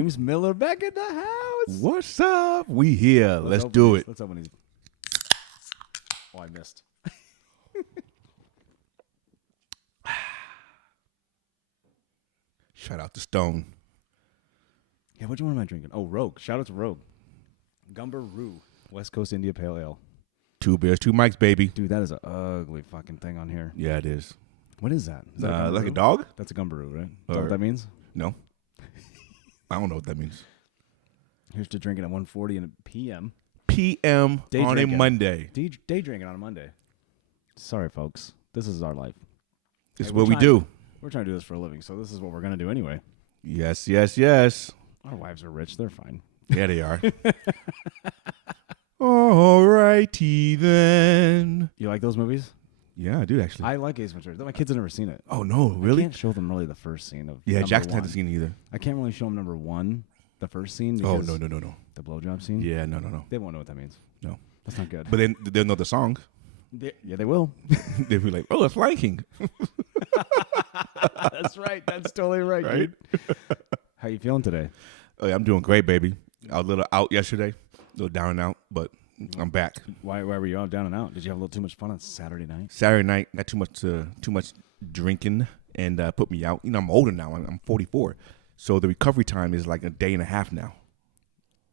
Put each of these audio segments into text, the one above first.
James Miller back in the house. What's up? We here. Let's do it. Let's open these. Oh, I missed. Shout out to Stone. Yeah, which one am I drinking? Oh, Rogue. Shout out to Rogue. Gumberoo. West Coast India Pale Ale. 2 beers, 2 mics, baby. Dude, that is an ugly fucking thing on here. Yeah, it is. What is that? Is that Like a dog? That's a Gumberoo, right? Is that what that means? No. I don't know what that means. Here's to drinking at 1:40 p.m. PM Day on drinking. a Monday. Day drinking on a Monday. Sorry, folks. This is our life. This is what we do. We're trying to do this for a living, so this is what we're going to do anyway. Yes, yes, yes. Our wives are rich. They're fine. Yeah, they are. All righty then. You like those movies? Yeah, I do actually. I like Ace Ventura. My kids have never seen it. Oh, no, really? I can't show them really the first scene of Yeah, number Jackson one. hasn't seen it either. I can't really show them number one, the first scene. Oh, because no. The blowjob scene? Yeah, no. They won't know what that means. No. That's not good. But then they'll know the song. Yeah, they will. They'll be like, oh, it's Lion King. That's right. That's totally right, Right? dude. How you feeling today? Oh, yeah, I'm doing great, baby. I was a little out yesterday, a little down and out, but I'm back. Why were you out down and out? Did you have a little too much fun on Saturday night? Saturday night, got too much drinking and put me out. You know, I'm older now. I'm 44. So the recovery time is like a day and a half now.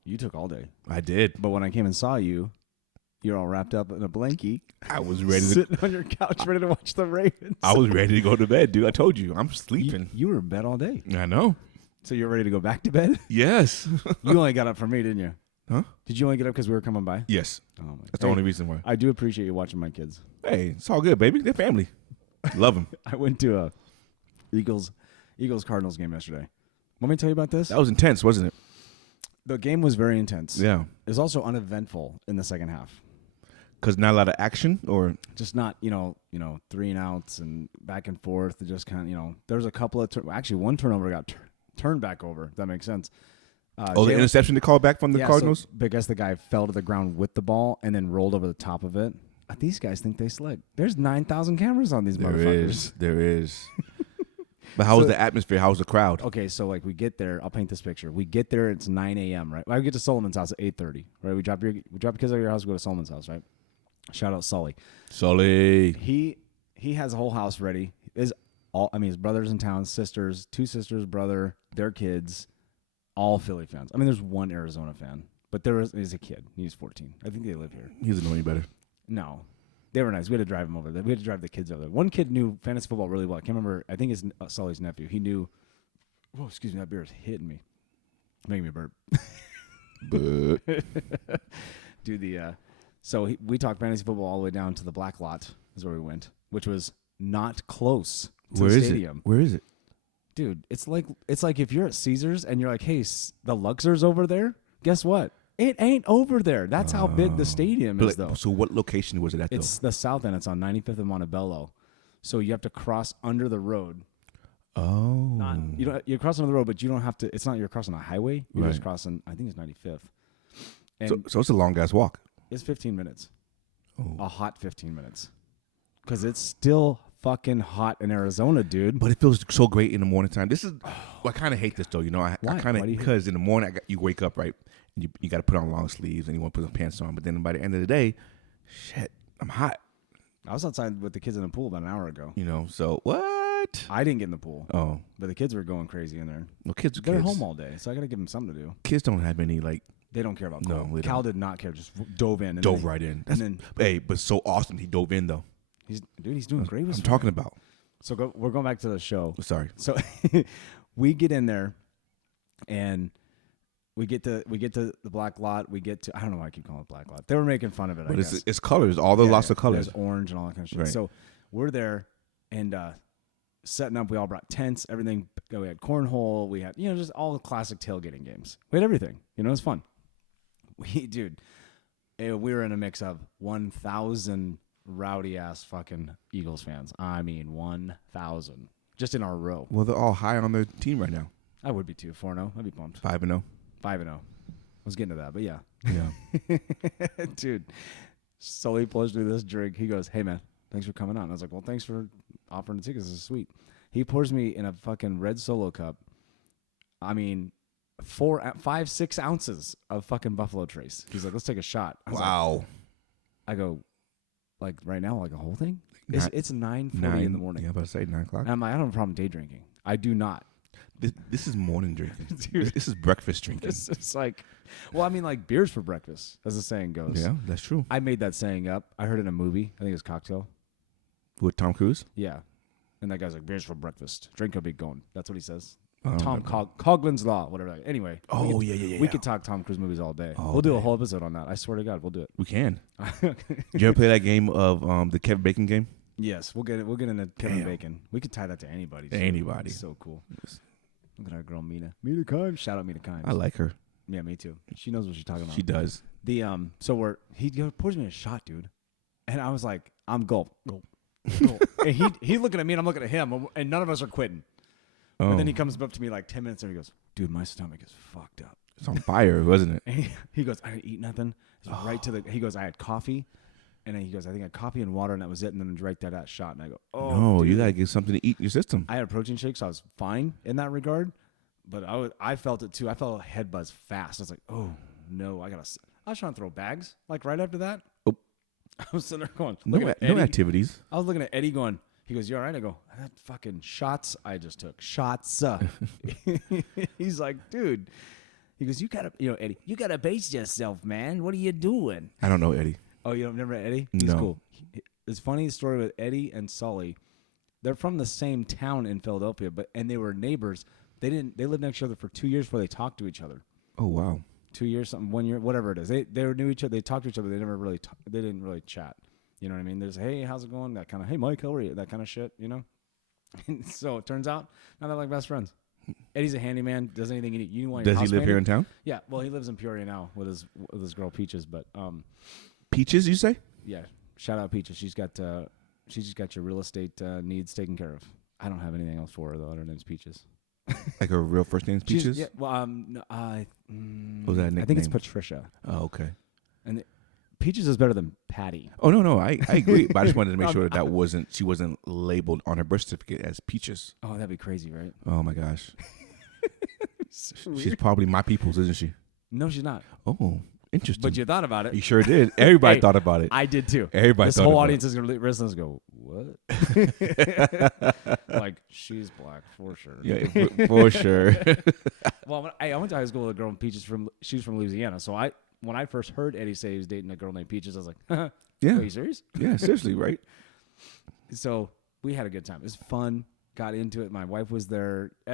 You took all day. I did. But when I came and saw you, you're all wrapped up in a blankie. I was ready to sitting on your couch ready to watch the Ravens. I was ready to go to bed, dude. I told you. I'm sleeping. You were in bed all day. I know. So you're ready to go back to bed? Yes. You only got up for me, didn't you? Huh? Did you only get up because we were coming by? Yes. Oh, my. That's the only reason why. I do appreciate you watching my kids. Hey, it's all good, baby. They're family. Love them. I went to a Eagles Cardinals game yesterday. Want me to tell you about this? That was intense, wasn't it? The game was very intense. Yeah. It was also uneventful in the second half. Because not a lot of action, or Just not, 3 and outs and back and forth. It just kind of, there was a couple of actually one turnover got turned back over. If that makes sense. the interception they called back from the Cardinals? So, I guess the guy fell to the ground with the ball and then rolled over the top of it. These guys think they slick. There's 9,000 cameras on these motherfuckers. There is. But how was the atmosphere? How was the crowd? Okay, so we get there. I'll paint this picture. We get there. It's 9 a.m. Right? I get to Solomon's house at 8:30. Right? We drop your kids at your house. We go to Solomon's house. Right? Shout out Sully. Sully. He has a whole house ready. His brothers in town, sisters, 2 sisters, brother, their kids, all Philly fans. I mean, there's one Arizona fan, but there is a kid. He's 14. I think they live here. He doesn't know any better. No. They were nice. We had to drive him over there. We had to drive the kids over there. One kid knew fantasy football really well. I can't remember. I think it's Sully's nephew. He knew. Oh, excuse me. That beer is hitting me. Making me burp. So we talked fantasy football all the way down to the Black Lot is where we went, which was not close to the stadium. Where is it? Dude, it's like if you're at Caesars and you're like, hey, the Luxor's over there. Guess what? It ain't over there. That's how big the stadium is, though. So what location was it at, It's the south end. It's on 95th and Montebello. So you have to cross under the road. Oh. You're crossing under the road, but you don't have to. It's not you're crossing a highway. You're just Right. crossing, I think it's 95th. And So it's a long-ass walk. it's 15 minutes. Oh. A hot 15 minutes. Because it's still fucking hot in Arizona, dude. But it feels so great in the morning time. This is, I kind of hate this, though. I Why? kind Why of, do you hate because in the morning, you wake up, right? And you got to put on long sleeves and you want to put some pants on. But then by the end of the day, shit, I'm hot. I was outside with the kids in the pool about an hour ago. So what? I didn't get in the pool. Oh. But the kids were going crazy in there. Well, kids are They're kids. home all day, so I got to give them something to do. Kids don't have any, They don't care about No, cold. they Cal don't. did not care. Just dove in. dove right in. Hey, but so awesome. He dove in, though. He's doing great with I'm talking about. So we're going back to the show. Sorry. So we get in there, and we get to the Black Lot. We get to, I don't know why I keep calling it Black Lot. They were making fun of it. But I guess. it's colors. All the lots of colors. There's orange and all that kind of shit. Right. So we're there and setting up. We all brought tents, everything. We had cornhole. We had just all the classic tailgating games. We had everything. It was fun. We were in a mix of 1,000 rowdy ass fucking Eagles fans. I mean 1,000 just in our row. Well, they're all high on their team right now. I would be too. 4-0. I'd be pumped. 5-0. 5-0. I was getting to that, but yeah. Yeah. Dude, Sully pours me this drink. He goes, hey, man, thanks for coming on. I was like, well, thanks for offering the tickets. This is sweet. He pours me in a fucking red Solo cup. I mean, 5, 6 ounces of fucking Buffalo Trace. He's like, let's take a shot. I was Wow. I go, like right now, like a whole thing? Nine- It's 9:40 in the morning. Yeah, I'm about to say 9 o'clock. And I'm like, I don't have a problem day drinking. I do not. This is morning drinking. Dude. This is breakfast drinking. It's like, well, I mean, like beers for breakfast, as the saying goes. Yeah, that's true. I made that saying up. I heard it in a movie. I think it was Cocktail. With Tom Cruise? Yeah. And that guy's like, beers for breakfast. Drink will be going. That's what he says. I don't Tom remember. Coughlin's Law, whatever. Anyway. Oh, we yeah. We could talk Tom Cruise movies all day. All We'll do a day. whole episode on that. I swear to God, we'll do it. We can. You ever play that game of the Kevin Bacon game? Yes, we'll get into Kevin Damn. Bacon. We could tie that to anybody. Anybody. It's so cool. Look at our girl Mina. Mina Kimes. Shout out Mina Kimes. I like her. Yeah, me too. She knows what she's talking about. She does. The so he pours me a shot, dude, and I was like, I'm gulp. And he looking at me and I'm looking at him, and none of us are quitting. Oh. And then he comes up to me like 10 minutes and he goes, dude, my stomach is fucked up. It's on fire, wasn't it? And he goes, I didn't eat nothing. So right to he goes, I had coffee. And then he goes, I think I had coffee and water, and that was it. And then right that shot. And I go, oh, No, dude. you gotta get something to eat in your system. I had a protein shake, so I was fine in that regard. But I felt it too. I felt a head buzz fast. I was like, oh no, I was trying to throw bags. Like right after that, Oh. I was sitting there going, No, looking at no Eddie. activities. I was looking at Eddie going, he goes, you all right? I go, that fucking shots I just took. Shots. He's like, dude. He goes, Eddie, you gotta base yourself, man. What are you doing? I don't know Eddie. Oh, you don't remember Eddie? He's No. cool. It's funny story with Eddie and Sully. They're from the same town in Philadelphia, and they were neighbors. They lived next to each other for 2 years before they talked to each other. Oh wow. 2 years, something, 1 year, whatever it is. They knew each other. They talked to each other. They never really they didn't really chat. You know what I mean? There's hey, how's it going? That kind of hey, Mike, how are you? That kind of shit. You know. And so it turns out now they're like best friends. Eddie's a handyman. Does anything you need. You want your Does he house live here painted? in town? Yeah. Well, he lives in Peoria now with his girl Peaches. But Peaches, you say? yeah. Shout out Peaches. She's just got your real estate needs taken care of. I don't have anything else for her though. Her name's Peaches. Like her real first name's She's- Peaches? Yeah. Well, Was that a I think it's nickname? Patricia. Oh, okay. And Peaches is better than Patty. Oh no, I agree. But I just wanted to make No, sure that she wasn't labeled on her birth certificate as Peaches. Oh, that'd be crazy, right? Oh my gosh. So She's weird. probably my people's, isn't she? No, she's not. Oh, interesting. But you thought about it. You sure did. Everybody Hey, thought about it. I did too. Everybody This thought whole about audience is going to listen and go, what? Like, she's black for sure. Yeah, for sure. Well, I went to high school with a girl named Peaches she's from Louisiana. So when I first heard Eddie say he was dating a girl named Peaches, I was like, Yeah. are you serious? Yeah, seriously, right? So we had a good time. It was fun. Got into it. My wife was there. We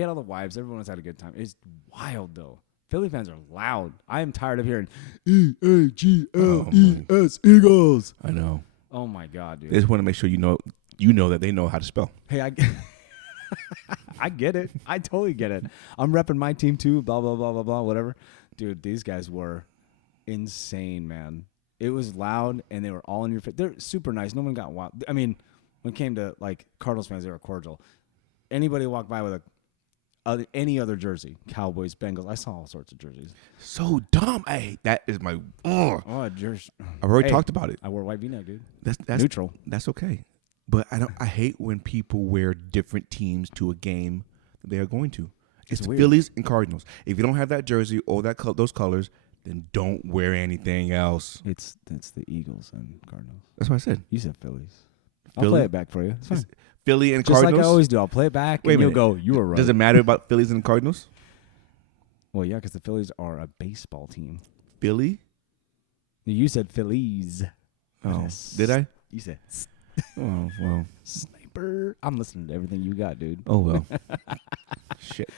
had all the wives. Everyone had a good time. It's wild though. Philly fans are loud. I am tired of hearing EAGLES Eagles. I know. Oh my god, dude. They just want to make sure you know that they know how to spell. Hey, I get it. I totally get it. I'm repping my team too. Blah blah blah blah blah. Whatever, dude. These guys were insane, man. It was loud, and they were all in your face. They're super nice. No one got wild. I mean, when it came to like Cardinals fans, they were cordial. Anybody walked by with any other jersey, Cowboys, Bengals. I saw all sorts of jerseys. So dumb. Hey, that is my. Oh, jersey. I've already Hey, talked about it. I wore white V-neck, dude. That's Neutral. That's okay. But I hate when people wear different teams to a game that they are going to. It's weird. Phillies and Cardinals. If you don't have that jersey or those colors, then don't wear anything else. It's the Eagles and Cardinals. That's what I said. You said Phillies. I'll Philly? play it back for you. It's fine. Philly and Just Cardinals. like I always do. I'll play it back, Wait a and you'll minute. go, you were right. Does it matter about Phillies and Cardinals? Well, yeah, because the Phillies are a baseball team. Philly? You said Phillies. Oh, Yes. did I? You said Oh, well. sniper. I'm listening to everything you got, dude. Oh, well. Shit.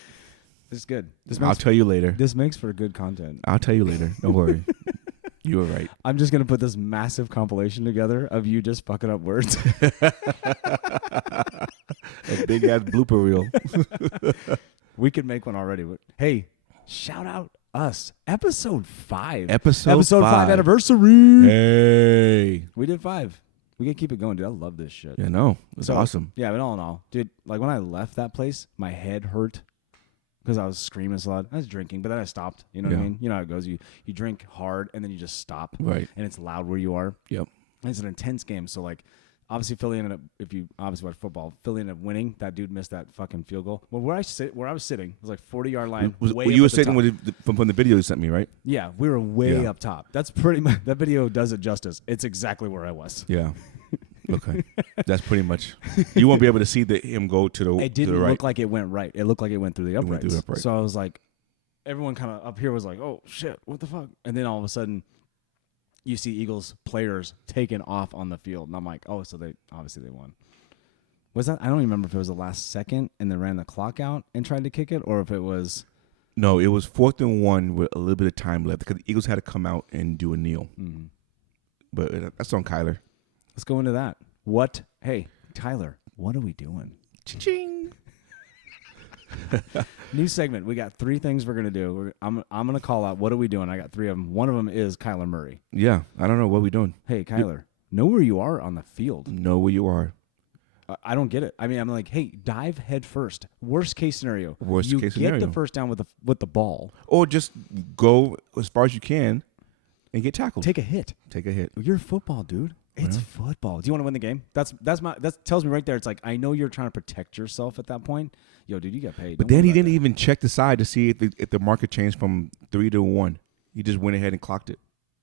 This is good. I'll tell you later. This makes for good content. I'll tell you later. Don't worry. You were right. I'm just gonna put this massive compilation together of you just fucking up words. A big ass blooper reel. We could make one already. But hey, shout out us. Episode 5. Episode 5 anniversary. Hey. We did 5. We can keep it going, dude. I love this shit. Yeah, no. It's awesome. Yeah, but all in all, dude, like when I left that place, my head hurt because I was screaming so loud. I was drinking, but then I stopped. You know what I Yeah. mean? You know how it goes. You drink hard and then you just stop. Right. And it's loud where you are. Yep. And it's an intense game. So like obviously Philly ended up. If you obviously watch football, Philly ended up winning. That dude missed that fucking field goal. Well, where I was sitting, it was like 40-yard line. Way you up were at the sitting top. from the video you sent me, right? Yeah, we were way up top. That's pretty much, that video does it justice. It's exactly where I was. Yeah. Okay. That's pretty much. You won't be able to see him go to the. It didn't to the right. look like it went right. It looked like it went through the It went uprights. through the upright. So I was like, everyone kind of up here was like, oh shit, what the fuck? And then all of a sudden, you see Eagles players taking off on the field, and I'm like, oh, so they won. Was that? I don't even remember if it was the last second and they ran the clock out and tried to kick it, or if it was. No, it was 4th and 1 with a little bit of time left because the Eagles had to come out and do a kneel. Mm-hmm. But that's on Kyler. Let's go into that. What? Hey, Tyler, what are we doing? Ching. New segment. We got 3 things we're gonna do. I'm gonna call out. What are we doing? I got 3 of them. One of them is Kyler Murray. Yeah, I don't know what we're doing. Hey, Kyler, know where you are on the field. Know where you are. I don't get it. I mean, I'm like, hey, dive head first. Worst case scenario. You get the first down with the ball. Or just go as far as you can and get tackled. Take a hit. Take a hit. You're football, dude. It's football. Do you want to win the game? That tells me right there. It's like, I know you're trying to protect yourself at that point. Yo, dude, you got paid. But then he didn't even check the side to see if the market changed from 3 to 1. He just went ahead and clocked it.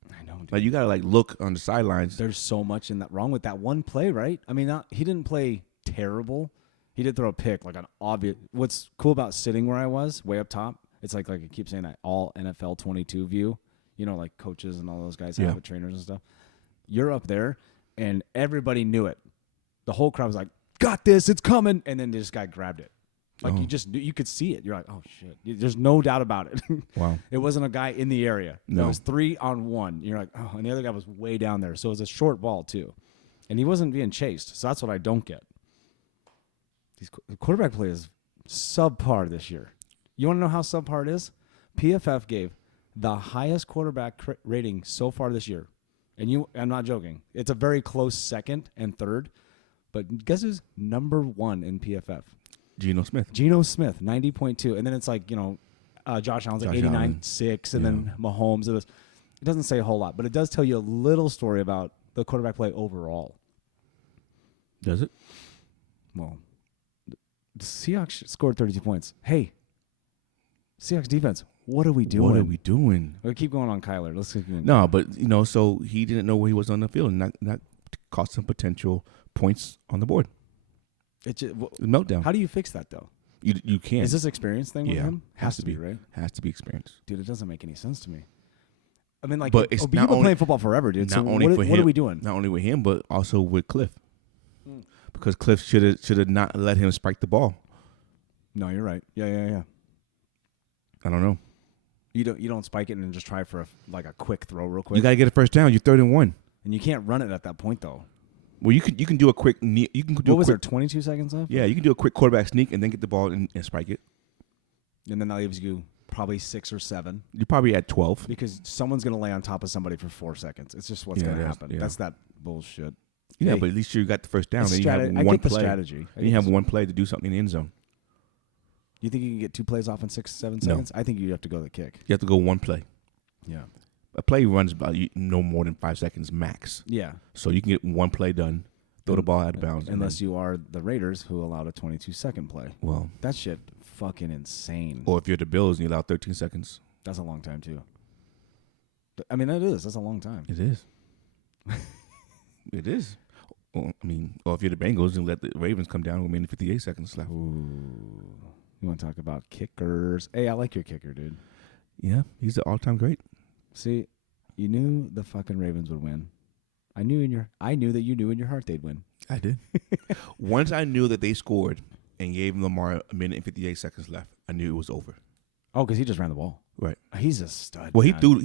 I know, dude. Like you gotta look on the sidelines. There's so much wrong with that one play, right? I mean, he didn't play terrible. He did throw a pick, like an obvious. What's cool about sitting where I was, way up top, it's like I keep saying that all NFL 22 view. You know, like coaches and all those guys have it, trainers and stuff. You're up there, and everybody knew it. The whole crowd was like, "Got this, it's coming!" And then this guy grabbed it. Like you could see it. You're like, "Oh shit!" There's no doubt about it. Wow. It wasn't a guy in the area. No. It was 3-on-1. You're like, "Oh," and the other guy was way down there. So it was a short ball too, and he wasn't being chased. So that's what I don't get. The quarterback play is subpar this year. You want to know how subpar it is? PFF gave the highest quarterback rating so far this year. And I'm not joking. It's a very close second and third. But guess who's number 1 in PFF? Geno Smith, 90.2. And then it's like, Josh Allen's like 89.6. And then Mahomes. It doesn't say a whole lot. But it does tell you a little story about the quarterback play overall. Does it? Well, the Seahawks scored 32 points. Hey, Seahawks defense, what are we doing? What are we doing? We'll keep going on Kyler. Let's keep going. No, but so he didn't know where he was on the field, and that cost some potential points on the board. It's just, meltdown. How do you fix that though? You can't. Is this experience thing with him? Has to be right? Has to be experience. Dude, it doesn't make any sense to me. I mean, like, but it's you've been playing football forever, dude. So what are we doing? Not only with him, but also with Cliff, because Cliff should have not let him spike the ball. No, you're right. Yeah. I don't know. You don't spike it and just try for a quick throw real quick. You got to get a first down. You're 3rd and 1, and you can't run it at that point though. Well, you can do a quick. You can do. What was there? 22 seconds left. Yeah, you can do a quick quarterback sneak and then get the ball and spike it. And then that leaves you probably 6 or 7. You're probably at 12 because someone's gonna lay on top of somebody for 4 seconds. It's just what's gonna happen. Yeah. That's that bullshit. Yeah, but at least you got the first down. Then you have I one get the play. strategy. You have one play to do something in the end zone. You think you can get 2 plays off in 6, 7 seconds? I think you have to go the kick. You have to go one play. Yeah. A play runs about no more than 5 seconds max. Yeah. So you can get one play done, throw the ball out of bounds. Unless you are the Raiders who allowed a 22-second play. Well, that shit fucking insane. Or if you're the Bills and you allow 13 seconds. That's a long time too. I mean, that is. That's a long time. It is. It is. Well, I mean, or if you're the Bengals and let the Ravens come down with 58 seconds left. Ooh. You want to talk about kickers? Hey, I like your kicker, dude. Yeah, he's the all-time great. See, you knew the fucking Ravens would win. I knew that you knew in your heart they'd win. I did. Once I knew that they scored and gave Lamar a minute and 58 seconds left, I knew it was over. Oh, because he just ran the ball. Right. He's a stud. Well, he threw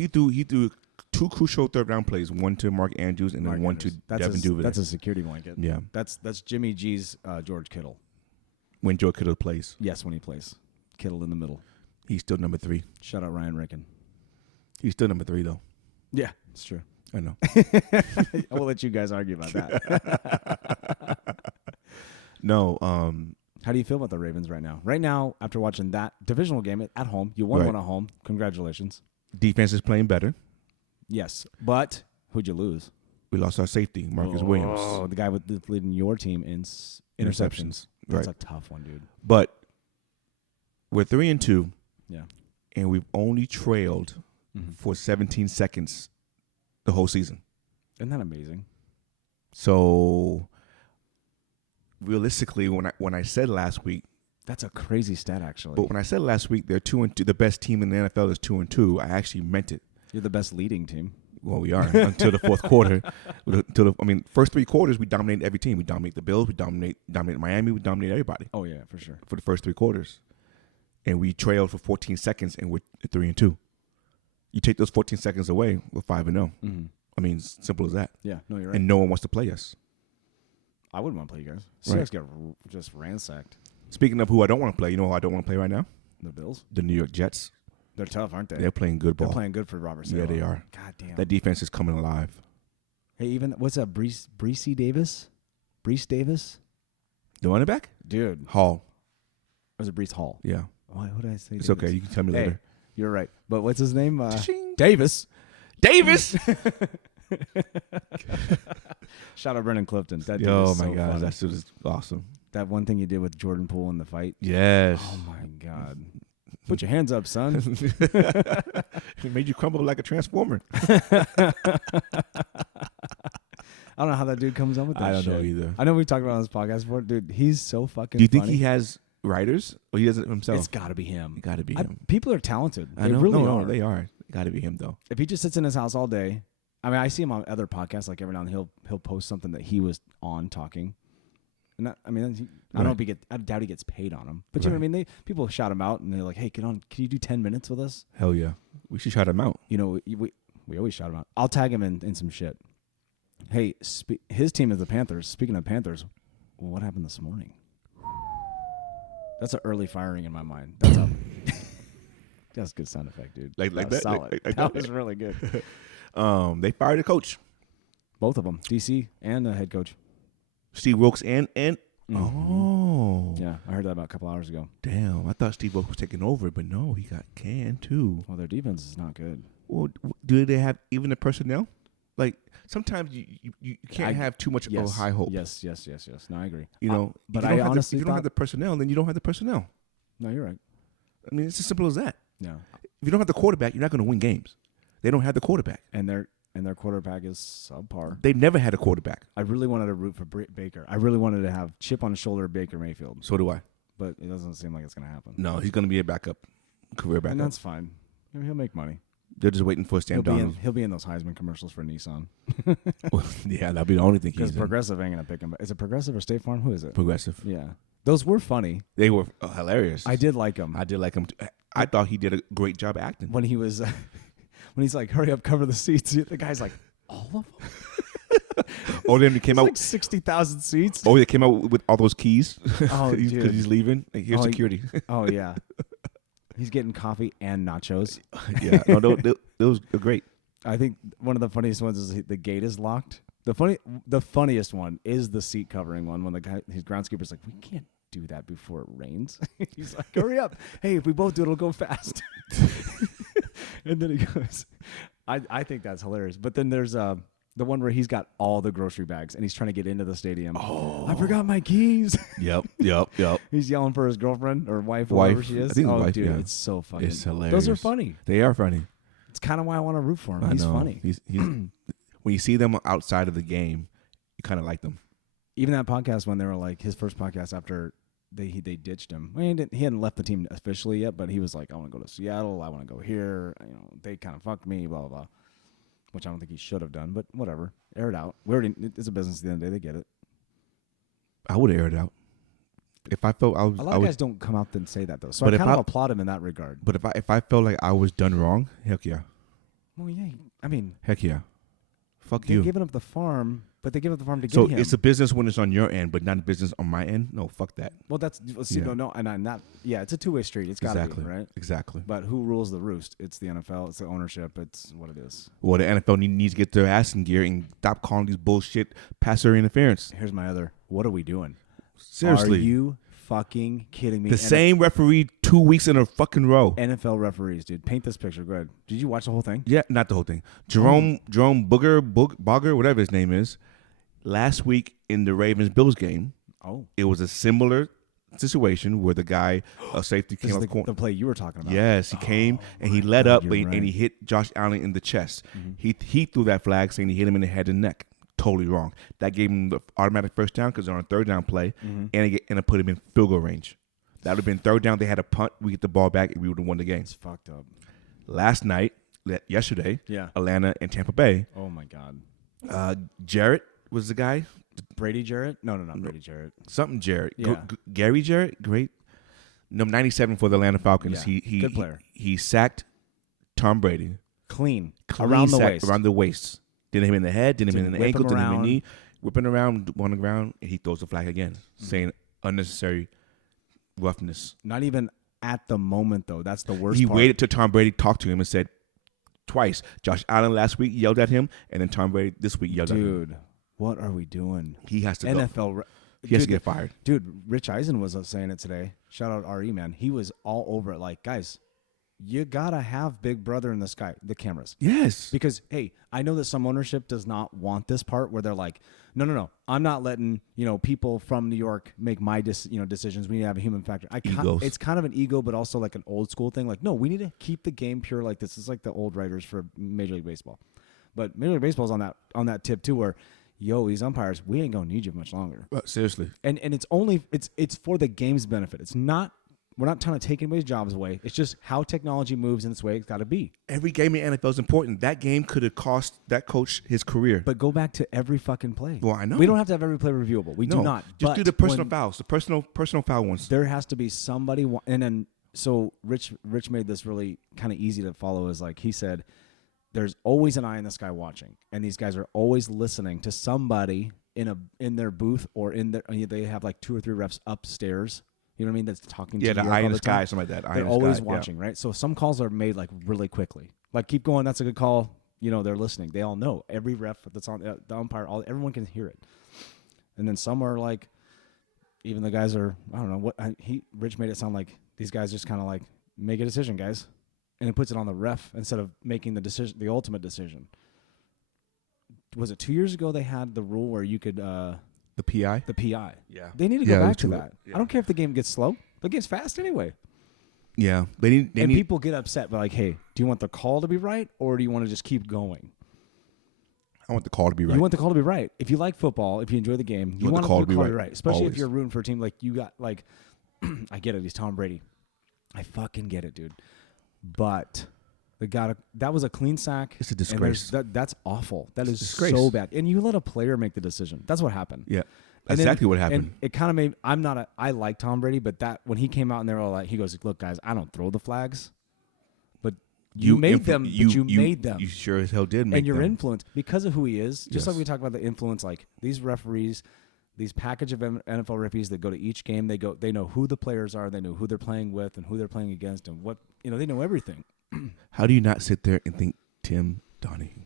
2 crucial third down plays, one to Mark Andrews and then one to Devin Duvernay. That's a security blanket. Yeah. That's Jimmy G's George Kittle. When George Kittle plays. Yes, when he plays. Kittle in the middle. He's still number 3. Shout out Ryan Ricken. He's still number 3 though. Yeah, it's true. I know. I will let you guys argue about that. No. How do you feel about the Ravens right now? Right now, after watching that divisional game at home, you won one at home. Congratulations. Defense is playing better. Yes, but who'd you lose? We lost our safety, Marcus Williams. Oh, the guy with leading your team in interceptions. That's Right. a tough one, dude. But we're 3-2, Yeah. and we've only trailed for 17 seconds the whole season. Isn't that amazing? So realistically, when I said last week, That's a crazy stat, actually. but when I said last week they're 2-2, the best team in the NFL is 2-2, I actually meant it. You're the best leading team. Well, we are until the fourth quarter. First 3 quarters we dominated every team. We dominate the Bills. We dominate Miami. We dominate everybody Oh yeah, for sure. for the first 3 quarters, and we trailed for 14 seconds, and we're 3-2. You take those 14 seconds away, we're 5-0. Mm-hmm. I mean, it's simple as that. Yeah, no, you're right. And no one wants to play us. I wouldn't want to play you guys. Right. Seahawks get just ransacked. Speaking of who I don't want to play, you know who I don't want to play right now? The Bills. The New York Jets. They're tough, aren't they? They're playing good ball. They're playing good for Robert Yeah, Saleh. they are. God damn. That defense is coming alive. Hey, even what's that? Breece Davis? Breece Davis? The running back? Dude. Hall. Or was it Breece Hall? Yeah. Why would I say It's Davis? okay. You can tell me Hey, later. you're right. But what's his name? Ching. Davis. Davis! Shout out Brendan Clifton. That dude Oh, is my so gosh. funny. That shit is awesome. That one thing you did with Jordan Poole in the fight. Yes. Oh, my God. Put your hands up, son. It made you crumble like a transformer. I don't know how that dude comes up with that I don't shit. know either. I know we talked about it on this podcast before. Dude, he's so fucking Do you think funny. he has writers, or he does it himself? It's got to be him. It got to be him. People are talented. I They know. really No, are. they are. Got to be him though. If he just sits in his house all day, I mean, I see him on other podcasts. Like every now and then he'll post something that he was on talking. And that, I mean, I doubt he gets paid on them. But you know what I mean? People shout him out, and they're like, "Hey, get on! Can you do 10 minutes with us?" Hell yeah, we should shout him out. You know, we always shout him out. I'll tag him in some shit. Hey, his team is the Panthers. Speaking of Panthers, what happened this morning? That's an early firing in my mind. That's a good sound effect, dude. Like was that? solid. Like that that? was really good. They fired a coach, Both of them, DC and the head coach. Steve Wilkes, and Mhm. oh Yeah, I heard that about a couple hours ago. damn, I thought Steve Wilkes was taking over, but no, he got canned too. Well, their defense is not good. Well, do they have even the personnel? Like sometimes you can't have too much of a high hope. Yes. No, I agree. You know, but if you I don't honestly if you don't have the personnel, then you don't have the personnel. No, you're right. I mean, it's as simple as that. Yeah, If you don't have the quarterback, you're not going to win games. They don't have the quarterback. and their quarterback is subpar. They've never had a quarterback. I really wanted to root for Baker. I really wanted to have chip on his shoulder Baker Mayfield, So do I. but it doesn't seem like it's going to happen. No, he's going to be a backup, career And backup. that's fine. I mean, he'll make money. They're just waiting for Sam Donald. He'll be in those Heisman commercials for Nissan. Yeah, that'll be the only thing Because he's in. Progressive ain't going to pick him. Is it Progressive or State Farm? Who is it? Progressive. Yeah. Those were funny. They were hilarious. I did like him. I did like him. I thought he did a great job acting. When he was, when he's like, hurry up, cover the seats. The guy's like, all of them? Oh, then he came out. Like 60,000 seats. Oh, they came out with all those keys. Oh, because dude. he's leaving. Like, here's Oh, security. Oh, yeah. He's getting coffee and nachos. Yeah, no, those are great. I think one of the funniest ones is the gate is locked. The funniest one is the seat covering one when his groundskeeper's like, we can't do that before it rains. He's like, hurry up. Hey, if we both do it, it'll go fast. And then he goes, I think that's hilarious. But then there's the one where he's got all the grocery bags and he's trying to get into the stadium. Oh, I forgot my keys. Yep. He's yelling for his girlfriend or wife, whoever she is. I think oh, wife, dude, yeah. it's so funny. It's hilarious. Those are funny. They are funny. It's kind of why I want to root for him. I He's know. funny. He's when you see them outside of the game, you kind of like them. Even that podcast when they were like his first podcast after they ditched him. I mean, he hadn't left the team officially yet, but he was like, I want to go to Seattle. I want to go here. You know, they kind of fucked me. Blah blah blah. Which I don't think he should have done, but whatever. Air it out. It's a business at the end of the day. They get it. I would air it out. If I felt I was, A lot of guys don't come out and say that though, so But I if kind of I- applaud him in that regard. But if I felt like I was done wrong, heck yeah, Well, yeah. I mean, heck yeah, fuck they're you. giving up the farm, but they give up the farm to So get him. it's a business when it's on your end, but not a business on my end. No, fuck that. Well, that's see, Yeah. no, and I'm not. Yeah, it's a two-way street. It's got to Exactly. be right. Exactly. But who rules the roost? It's the NFL. It's the ownership. It's what it is. Well, the NFL needs to get their ass in gear and stop calling these bullshit passer interference. Here's my other. What are we doing? Seriously, Are you fucking kidding me? the same referee 2 2 weeks in a fucking row. NFL referees, dude. Paint this picture. Go ahead. Did you watch the whole thing? Yeah, not the whole thing. Jerome Bogger, whatever his name is, last week in the Ravens-Bills game, it was a similar situation where the guy, a safety, came This off is the play you were talking about. Yes, he came and he let up, and he hit Josh Allen in the chest. He threw that flag saying he hit him in the head and neck. Totally wrong. That gave him the automatic first down because they're on a third down play, and it put him in field goal range. That would have been third down. They had a punt. We get the ball back, and we would have won the game. It's fucked up. Yesterday, yeah, Atlanta and Tampa Bay. Oh my God. Jarrett was the guy. Brady Jarrett? No, Brady Jarrett. Something Jarrett. Yeah. Gary Jarrett, great. Number 97 for the Atlanta Falcons. Yeah. He Good player. He sacked Tom Brady. Clean around the sack, waist. Around the waist. Didn't hit him in the head, didn't hit him in the ankle, didn't hit him in the knee. Whipping around on the ground, and he throws the flag again, saying unnecessary roughness. Not even at the moment, though. That's the worst He part. waited till Tom Brady talked to him and said twice. Josh Allen last week yelled at him, and then Tom Brady this week yelled at him. Dude, what are we doing? He has to NFL. go. He has to get fired. Dude, Rich Eisen was saying it today. Shout out RE, man. He was all over it. Like, guys, you got to have Big Brother in the sky, the cameras. Yes. Because, hey, I know that some ownership does not want this part where they're like, no. I'm not letting, people from New York make my decisions. We need to have a human factor. It's kind of an ego, but also like an old school thing. Like, no, we need to keep the game pure like this. It's like the old writers for Major League Baseball. But Major League Baseball's on that tip too where, these umpires, we ain't going to need you much longer. Seriously. And it's for the game's benefit. It's not. We're not trying to take anybody's jobs away. It's just how technology moves in this way. It's got to be. Every game in NFL is important. That game could have cost that coach his career. But go back to every fucking play. Well, I know. We don't have to have every play reviewable. We do not. Just do the personal fouls, the personal foul ones. There has to be somebody. And then, so Rich made this really kind of easy to follow. Is like he said, there's always an eye in the sky watching. And these guys are always listening to somebody in their booth or they have like 2 or 3 refs upstairs. You know what I mean? That's talking to you. Yeah, the eye in the sky, something like that. They're always watching, right? So some calls are made like really quickly. Like, keep going. That's a good call. They're listening. They all know. Every ref that's on the umpire, everyone can hear it. And then some are like, even the guys are, I don't know what. Rich made it sound like these guys just kind of like make a decision, guys, and it puts it on the ref instead of making the decision, the ultimate decision. Was it 2 years ago they had the rule where you could? The PI? The PI. Yeah. They need to go back to true. that. Yeah. I don't care if the game gets slow. The game's fast anyway. Yeah. They need people get upset, but like, hey, do you want the call to be right or do you want to just keep going? I want the call to be right. You want the call to be right. If you like football, if you enjoy the game, you want the call to be right. Especially Always. if you're rooting for a team like you got, like, I get it. He's Tom Brady. I fucking get it, dude. But that was a clean sack. It's a disgrace. That's awful. That is so bad. And you let a player make the decision. That's what happened. Yeah. That's exactly what happened. And it kind of made, I like Tom Brady, but when he came out and they were all like, he goes, look, guys, I don't throw the flags, but you made them. You sure as hell did make them. And your influence, because of who he is, just Yes. like we talk about the influence, like these referees, these package of NFL referees that go to each game, they know who the players are, they know who they're playing with and who they're playing against and what, they know everything. How do you not sit there and think Tim Donahue?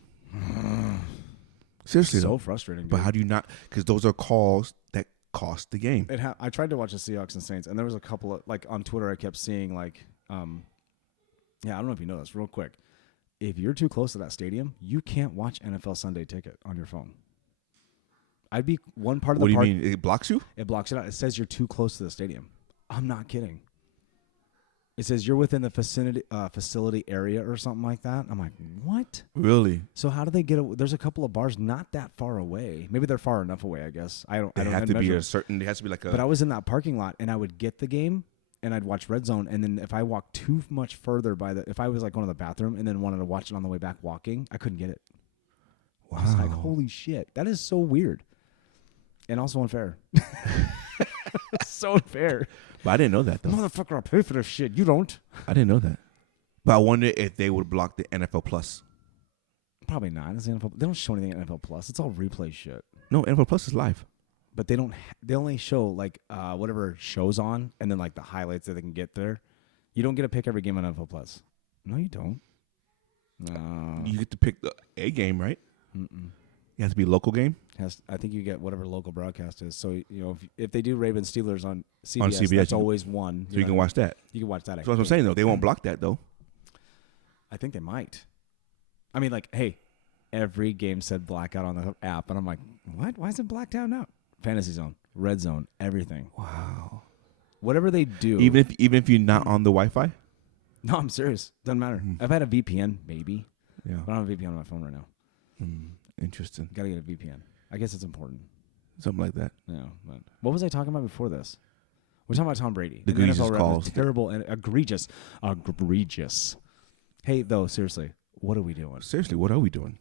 Seriously, so frustrating. But how do you not? Because those are calls that cost the game. I tried to watch the Seahawks and Saints, and there was a couple of, like, on Twitter I kept seeing, like, I don't know if you know this, real quick. If you're too close to that stadium, you can't watch NFL Sunday Ticket on your phone. I'd be one part of the park. What do you mean? It blocks you? It blocks it out. It says you're too close to the stadium. I'm not kidding. It says you're within the facility area or something like that. I'm like, what? Really? So how do they get? There's a couple of bars not that far away. Maybe they're far enough away. I guess I don't. They have to be a certain. It has to be like a. But I was in that parking lot and I would get the game and I'd watch Red Zone. And then if I walked too much further if I was like going to the bathroom and then wanted to watch it on the way back walking, I couldn't get it. Wow. I was like, holy shit, that is so weird, and also unfair. So unfair. But I didn't know that, though. Motherfucker, I'll pay for this shit. You don't. I didn't know that. But I wonder if they would block the NFL Plus. Probably not. It's NFL. They don't show anything at NFL Plus. It's all replay shit. No, NFL Plus is live. But they don't. They only show like whatever shows on, and then like the highlights that they can get there. You don't get to pick every game on NFL Plus. No, you don't. You get to pick the A game, right? Mm-mm. It has to be a local game I think you get whatever local broadcast is. So if they do Ravens Steelers on CBS, on CBS. that's always one. So you can watch that. You can watch that. That's what I'm saying though. They won't block that though. I think they might. I mean, like, hey, every game said blackout on the app, and I'm like, what? Why is it blacked out now? Fantasy Zone, Red Zone, everything. Wow. Whatever they do, Even if you're not on the Wi-Fi. no, I'm serious. Doesn't matter. I've had a VPN, maybe. Yeah. But I don't have a VPN on my phone right now. Interesting. Got to get a VPN. I guess it's important. Something like that. Yeah. But what was I talking about before this? We're talking about Tom Brady. The egregious calls. Terrible and egregious. Egregious. Hey, though, seriously, what are we doing? Seriously, what are we doing?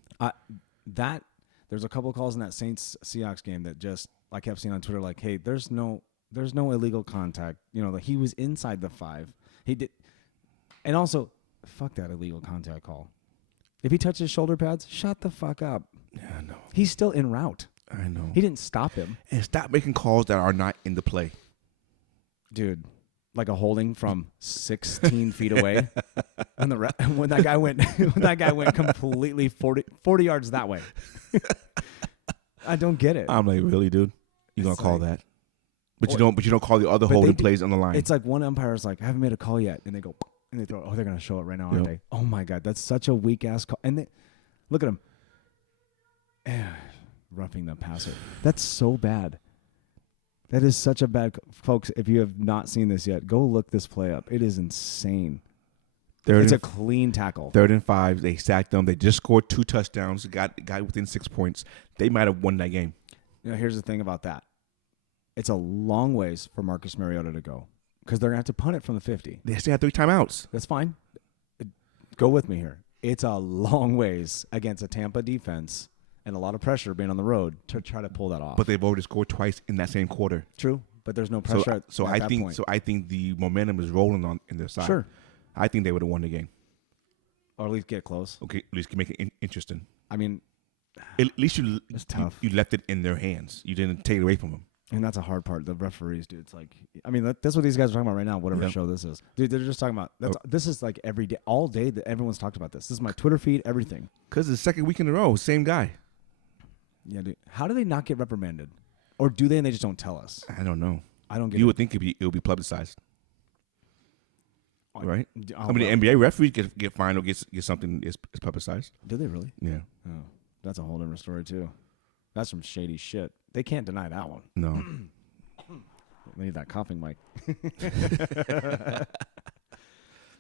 There's a couple of calls in that Saints Seahawks game that just I kept seeing on Twitter like, hey, there's no illegal contact. Like he was inside the 5. He did, and also, fuck that illegal contact call. If he touches shoulder pads, shut the fuck up. Yeah, I know. He's still en route. I know. He didn't stop him. And stop making calls that are not in the play. Dude, like a holding from 16 feet away. when that guy went completely 40 yards that way. I don't get it. I'm like, really, dude? You gonna call that? But you don't call the other But holding plays on the line. It's like one umpire's like, I haven't made a call yet, and they go and they throw. Oh, they're gonna show it right now, aren't they? Oh my god, that's such a weak ass call. And they look at him, roughing the passer. That's so bad. That is such a bad, folks. If you have not seen this yet, go look this play up. It is insane. It's a clean tackle. 3rd and 5. They sacked them. They just scored 2 touchdowns. Got within 6 points. They might have won that game. Here's the thing about that. It's a long ways for Marcus Mariota to go because they're going to have to punt it from the 50. They still had 3 timeouts. That's fine. Go with me here. It's a long ways against a Tampa defense and a lot of pressure being on the road to try to pull that off. But they've already scored twice in that same quarter. True, but there's no pressure at that point. So I think the momentum is rolling on in their side. Sure. I think they would have won the game. Or at least get close. Okay, at least make it interesting. I mean, at least it's tough. You left it in their hands. You didn't take it away from them. And that's a hard part. The referees, dude. It's like, I mean, that's what these guys are talking about right now. Whatever show this is, dude. They're just talking about this is like every day, all day that everyone's talked about this. This is my Twitter feed, everything. Because it's the 2nd week in a row, same guy. Yeah, dude. How do they not get reprimanded, or do they and they just don't tell us? I don't know. I don't get. You it. would think it would be publicized. Right? Oh, I mean, the NBA referees get fined or get something is publicized. Do they really? Yeah. Oh, that's a whole different story too. That's some shady shit. They can't deny that one. No. They need that coughing mic.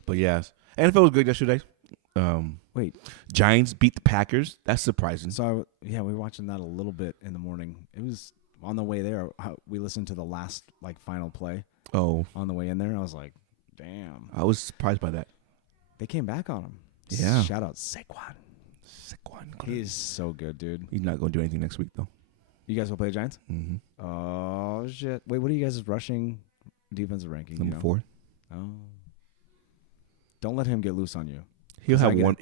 But yes, NFL was good yesterday. Wait, Giants beat the Packers. That's surprising. so we were watching that a little bit in the morning. It was on the way there. We listened to the last final play. Oh, on the way in there, I was like, damn. I was surprised by that. They came back on him. Yeah. Shout out Saquon. He's so good, dude. He's not going to do anything next week, though. You guys will play the Giants? Mm-hmm. Oh, shit. Wait, what are you guys' rushing defensive ranking? Number 4. Oh. Don't let him get loose on you. He'll have one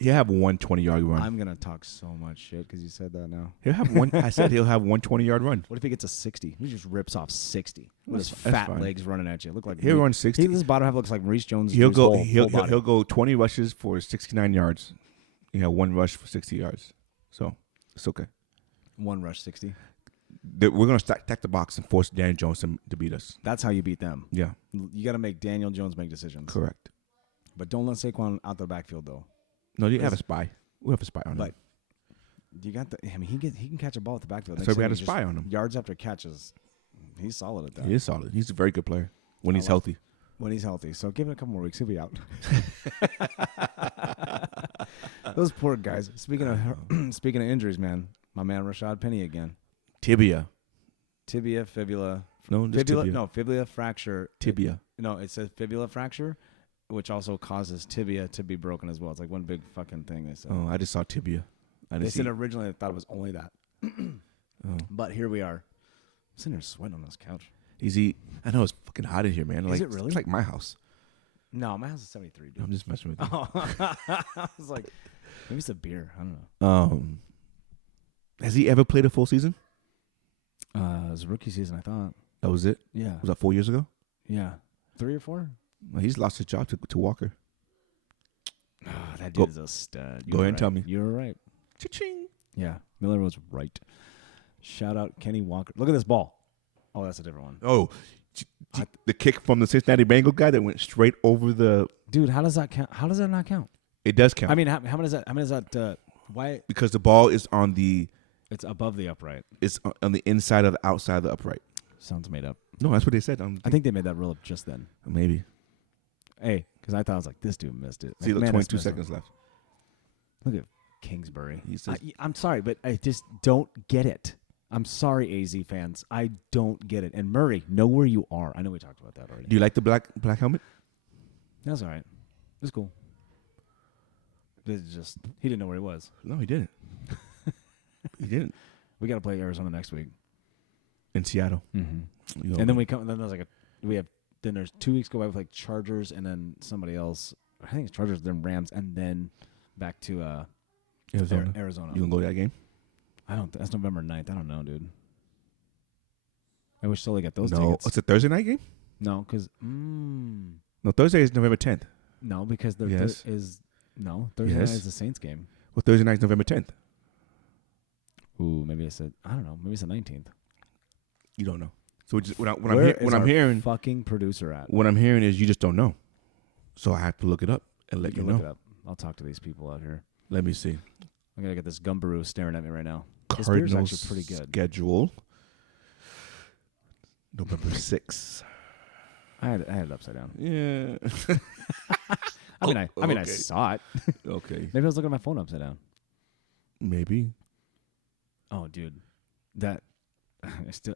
20-yard run. I'm going to talk so much shit because you said that now. He'll have one. I said he'll have one 20-yard run. What if he gets a 60? He just rips off 60 with his fat legs running at you. Look like he'll run 60. His bottom half looks like Maurice Jones. He'll go 20 rushes for 69 yards. One rush for 60 yards. So it's okay. One rush 60. We're gonna stack the box and force Daniel Jones to beat us. That's how you beat them. Yeah. You got to make Daniel Jones make decisions. Correct. But don't let Saquon out the backfield though. No, you have a spy. We have a spy on him. But you got he can catch a ball at the backfield. So we had a spy on him. Yards after catches. He's solid at that. He is solid. He's a very good player when he's healthy. When he's healthy. So give it a couple more weeks. He'll be out. Those poor guys. Speaking of injuries, man. My man Rashad Penny again. Tibia, fibula. No, just fibula. tibia. No, fibula fracture. Tibia. It says fibula fracture, which also causes tibia to be broken as well. It's like one big fucking thing they said. Oh, I just saw tibia. They said originally they thought it was only that. But here we are. I'm sitting here sweating on this couch. Easy. I know it's fucking hot in here, man. Is it really? It's like my house. No, my house is 73, dude. I'm just messing with you. Oh. I was like, maybe it's a beer. I don't know. Has he ever played a full season? It was a rookie season, I thought. That was it? Yeah. Was that 4 years ago? Yeah. 3 or 4? Well, he's lost his job to Walker. Oh, that dude is a stud. Go ahead and tell me. You were right. Cha-ching. Yeah. Miller was right. Shout out Kenny Walker. Look at this ball. Oh, that's a different one. Oh, the kick from the Cincinnati Bengal guy that went straight over the. Dude, how does that count? How does that not count? It does count. I mean, how many is that? How many is that? Why? Because the ball is on the. It's above the upright. It's on the inside of the outside of the upright. Sounds made up. No, that's what they said. I think they made that rule up just then. Maybe. Hey, because I thought I was like, this dude missed it. See, like, 22 seconds left. Look at Kingsbury. Says, I'm sorry, but I just don't get it. I'm sorry, AZ fans. I don't get it. And Murray, know where you are. I know we talked about that already. Do you like the black helmet? That's all right. It's cool. It's just he didn't know where he was. No, he didn't. He didn't. We got to play Arizona next week in Seattle. Mm-hmm. And then we come. And then there's Then there's 2 weeks go by with like Chargers and then somebody else. I think it's Chargers, then Rams, and then back to Arizona. You gonna go to that game? I don't. That's November 9th. I don't know, dude. I wish Sully got those no, tickets. it's a Thursday night game. No, because no, Thursday is November 10th. No, because there is no Thursday night is the Saints game. Well, Thursday night is November 10th. Ooh, maybe I said I don't know. Maybe it's the 19th. You don't know. So just, when I'm hearing fucking producer at what I'm hearing is you just don't know. So I have to look it up and let you know. Look it up. I'll talk to these people out here. Let me see. I'm gonna get this Gumberoo staring at me right now. Cardinals this beer's actually pretty good. Schedule November 6th. I had it upside down. Yeah. I saw it. Okay. Maybe I was looking at my phone upside down. Maybe. Oh, dude, that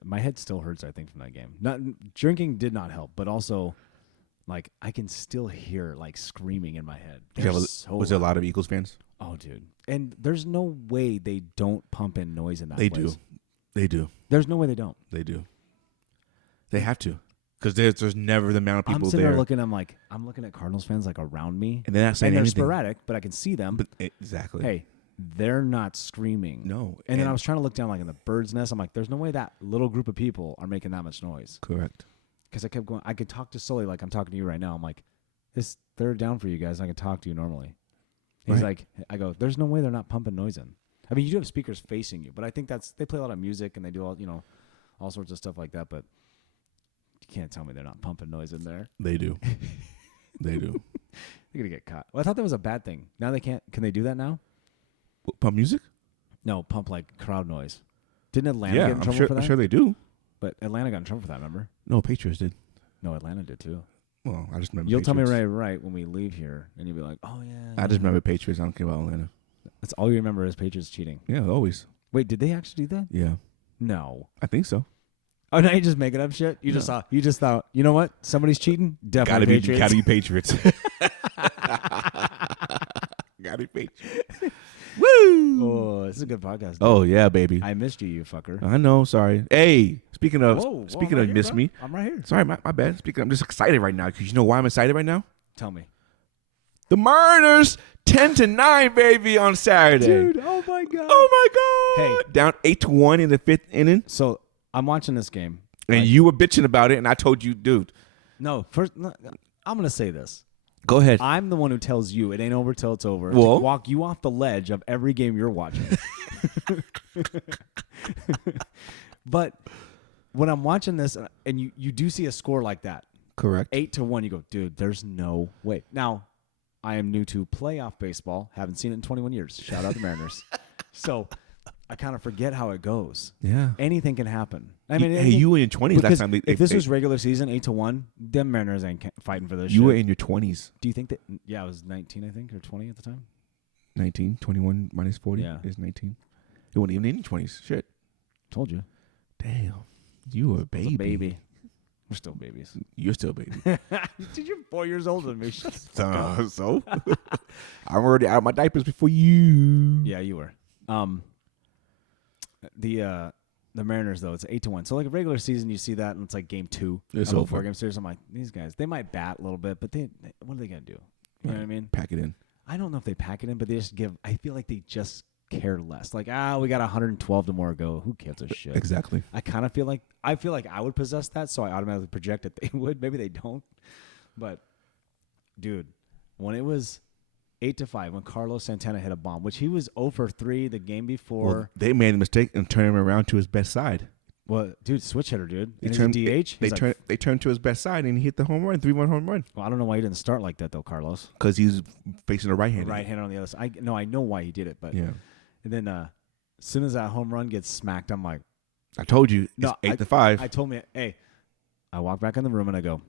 my head still hurts. I think from that game. Drinking did not help, but also, like, I can still hear like screaming in my head. Was there a lot of Eagles fans? Oh, dude, and there's no way they don't pump in noise in that place. They do. There's no way they don't. They do. They have to. Because there's never the amount of people I'm sitting there. there looking. I'm looking at Cardinals fans like around me, and they're not saying they're anything. sporadic, but I can see them. But exactly. Hey, they're not screaming. No. And then I was trying to look down like in the bird's nest. I'm like, there's no way that little group of people are making that much noise. Correct. Because I kept going. I could talk to Sully like I'm talking to you right now. I'm like, they're down for you guys. I can talk to you normally. He's like, I go, there's no way they're not pumping noise in. I mean, you do have speakers facing you, but I think they play a lot of music and they do all sorts of stuff like that. But you can't tell me they're not pumping noise in there. They do. They do. They're gonna get caught. Well, I thought that was a bad thing. Now they can't. Can they do that now? Pump music? No, pump like crowd noise. Didn't Atlanta get in trouble for that? I'm sure they do. But Atlanta got in trouble for that, remember? No, Patriots did. No, Atlanta did too. Well, I just remember You'll Patriots. tell me right when we leave here, and you'll be like, oh, yeah. I just remember Patriots. I don't care about Atlanta. That's all you remember is Patriots cheating. Yeah, always. Wait, did they actually do that? Yeah. No. I think so. Oh, now you're just making up shit? You just thought, you know what? Somebody's cheating? Definitely Patriots. Gotta be Patriots. Gotta be Patriots. Woo! Oh, this is a good podcast. Oh, yeah, baby. I missed you fucker. I know, sorry. Hey, speaking of right miss here, me. I'm right here. Sorry, my bad. I'm just excited right now because you know why I'm excited right now? Tell me. The Mariners 10-9, baby, on Saturday. Dude, oh my God. Oh my God. Hey. Down 8-1 in the 5th inning. So I'm watching this game. And you were bitching about it, and I told you, dude. No, I'm going to say this. Go ahead. I'm the one who tells you it ain't over till it's over. Well, to walk you off the ledge of every game you're watching. But when I'm watching this, and you do see a score like that, correct, 8-1, you go, dude, there's no way. Now, I am new to playoff baseball. Haven't seen it in 21 years. Shout out the Mariners. So I kind of forget how it goes. Yeah, anything can happen. I mean, hey, you were in your 20s last time. If this was regular season, 8-1, them Mariners ain't fighting for this. You were in your 20s. Do you think that? Yeah, I was 19, I think, or 20 at the time. 19, 21 minus 40 is 19. It wasn't even in your 20s. Shit. Told you. Damn. You were a baby. Baby. We're still babies. You're still a baby. Dude, you're 4 years older than me. So? I'm already out of my diapers before you. Yeah, you were. The Mariners, though, it's 8-1. So, like a regular season, you see that, and it's like game 2. It's over. over. 4 game series. I'm like, these guys, they might bat a little bit, but what are they going to do? You know what I mean? Pack it in. I don't know if they pack it in, but they just I feel like they just care less. Like, we got 112 to more go. Who gives a shit? Exactly. I kind of feel like I would possess that, so I automatically project that they would. Maybe they don't. But, dude, when it was 8-5 when Carlos Santana hit a bomb, which he was 0 for 3 the game before. Well, they made a mistake and turned him around to his best side. Well, dude, switch hitter, dude. They turned to his best side and he hit the home run, 3-1 home run. Well, I don't know why he didn't start like that though, Carlos. Because he's facing a right-hander. Right-hander on the other side. I know why he did it, but yeah. And then as soon as that home run gets smacked, I'm like, I told you, it's 8-5. I told me, hey, I walk back in the room and I go,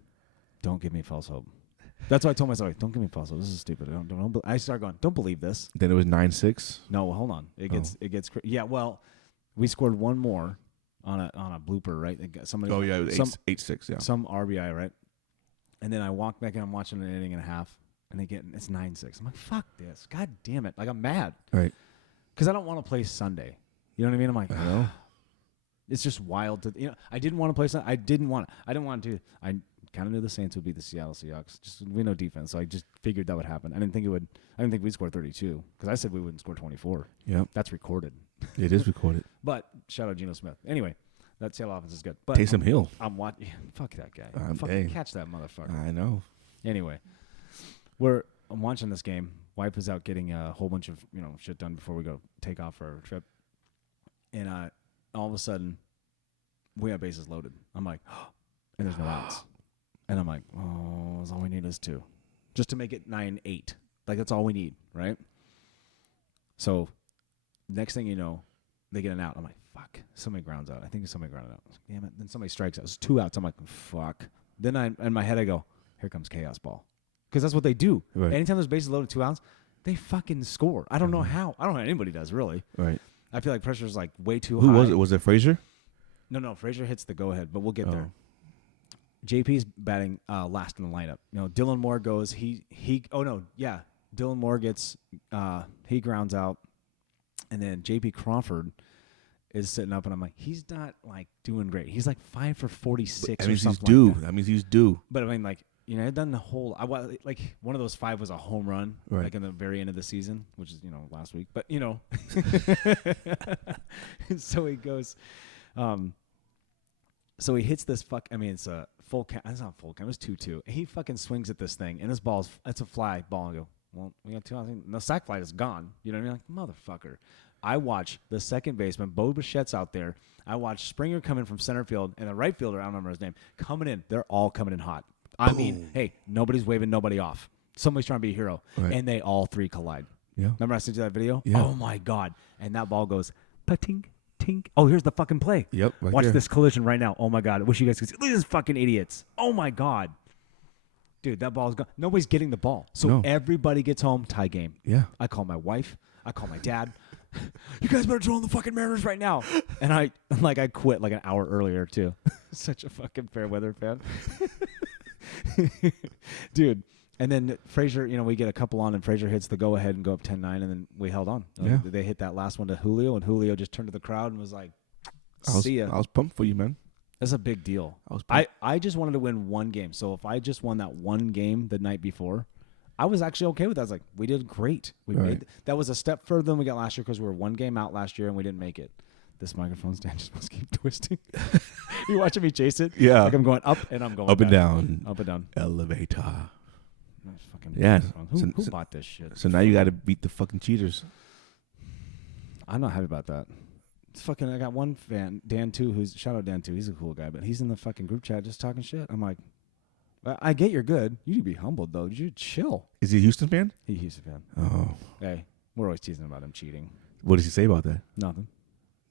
don't give me false hope. That's what I told myself. Don't give me false hope. This is stupid. I start going, don't believe this. Then it was 9-6. No, hold on. It gets yeah. Well, we scored one more on a blooper, right? Somebody. Oh yeah, it was 8-6. Yeah, some RBI, right? And then I walk back and I'm watching an inning and a half, and it's 9-6. I'm like, fuck this. God damn it. Like I'm mad. Right. Because I don't want to play Sunday. You know what I mean? I'm like, oh. It's just wild to I didn't want to play Sunday. I didn't want to. I kind of knew the Saints would beat the Seattle Seahawks. Just we know defense, so I just figured that would happen. I didn't think we'd score 32 because I said we wouldn't score 24. Yeah, that's recorded. It is recorded. But shout out Geno Smith. Anyway, that Seattle offense is good. But Taysom Hill. I'm watching. Fuck that guy. Fucking catch that motherfucker. I know. Anyway, I'm watching this game. Wife is out getting a whole bunch of shit done before we go take off for our trip, and all of a sudden we have bases loaded. I'm like, and there's no outs. And I'm like, oh, that's all we need is 2. Just to make it 9-8. Like, that's all we need, right? So, next thing you know, they get an out. I'm like, fuck. Somebody grounds out. I think somebody grounded out. Like, damn it. Then somebody strikes out. It's 2 outs. I'm like, fuck. Then in my head, I go, here comes chaos ball. Because that's what they do. Right. Anytime there's bases loaded 2 outs, they fucking score. I don't know how. I don't know how anybody does, really. Right. I feel like pressure's like way too high. Who was it? Was it Frazier? No. Frazier hits the go-ahead, but we'll get there. JP's batting last in the lineup. Dylan Moore goes. Dylan Moore gets. He grounds out, and then JP Crawford is sitting up, and I'm like, he's not like doing great. He's like 5 for 46 or something. Like that. That means he's due. But I mean, like I've done the whole. Like one of those 5 was a home run, right. like in the very end of the season, which is last week. But so he goes. So he hits this it's a full count. It's not full count. It was 2-2. He fucking swings at this thing, and this it's a fly ball. And I go, well, we got 2 outs. The sac fly is gone. You know what I mean? Like, motherfucker. I watch the second baseman, Bo Bichette's out there. I watch Springer coming from center field, and the right fielder, I don't remember his name, coming in. They're all coming in hot. I mean, hey, nobody's waving nobody off. Somebody's trying to be a hero. Right. And they all 3 collide. Yeah. Remember I sent you that video? Yeah. Oh, my God. And that ball goes, pa-ting. Tink. Oh, here's the fucking play. Yep. Right Watch there. this collision right now. Oh my God. I wish you guys could see. Look at these fucking idiots. Oh my God. Dude, that ball's gone. Nobody's getting the ball. So everybody gets home, tie game. Yeah. I call my wife. I call my dad. You guys better drill the fucking Mariners right now. And I quit like an hour earlier too. Such a fucking fair weather fan. Dude. And then Frazier, we get a couple on, and Frazier hits the go-ahead and go up 10-9, and then we held on. Yeah. They hit that last one to Julio, and Julio just turned to the crowd and was like, see ya. I was pumped for you, man. That's a big deal. I just wanted to win one game. So if I just won that one game the night before, I was actually okay with that. I was like, we did great. That was a step further than we got last year because we were 1 game out last year, and we didn't make it. This microphone stand just must keep twisting. You watching me chase it? Yeah. Like I'm going up, and I'm going up back. And down. Up and down. Elevator. Yeah. Who bought this shit? So now you got to beat the fucking cheaters. I'm not happy about that. It's fucking. I got one fan, Dan 2, shout out Dan 2. He's a cool guy, but he's in the fucking group chat just talking shit. I'm like, I get you're good. You need to be humbled though. You should chill. Is he a Houston fan? He's a Houston fan. Oh. Hey, we're always teasing about him cheating. What does he say about that? Nothing.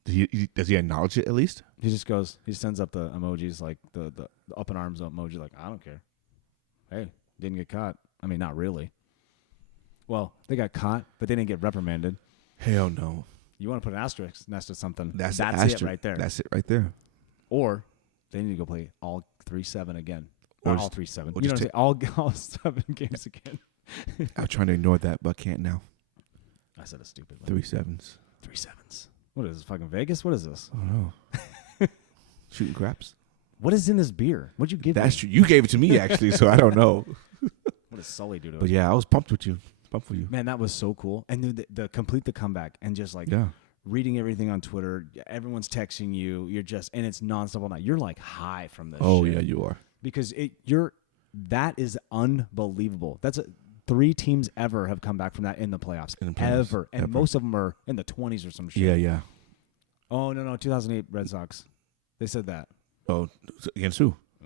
Does he acknowledge it at least? He just goes. He sends up the emojis like the up in arms emoji. Like I don't care. Hey, didn't get caught. I mean, not really. Well, they got caught, but they didn't get reprimanded. Hell no. You want to put an asterisk next to something. That's it right there. That's it right there. Or they need to go play all 3-7 again. Or all 3-7. Or you know what I'm saying? All 7 games again. I'm trying to ignore that, but can't now. I said a stupid 3 sevens. 3 sevens. What is this, fucking Vegas? What is this? Oh, no. Shooting craps. What is in this beer? What'd you give me? That's true. You gave it to me, actually, so I don't know. What does Sully do to us? But yeah, I was pumped with you. Pumped for you. Man, that was so cool. And the complete the comeback and just like reading everything on Twitter. Everyone's texting you. You're just, and it's nonstop all night. You're like high from this shit. Yeah, you are. Because that is unbelievable. 3 teams ever have come back from that in the playoffs. Ever. And most of them are in the 20s or some shit. Yeah. Oh, no, 2008 Red Sox. They said that. Oh, against who? I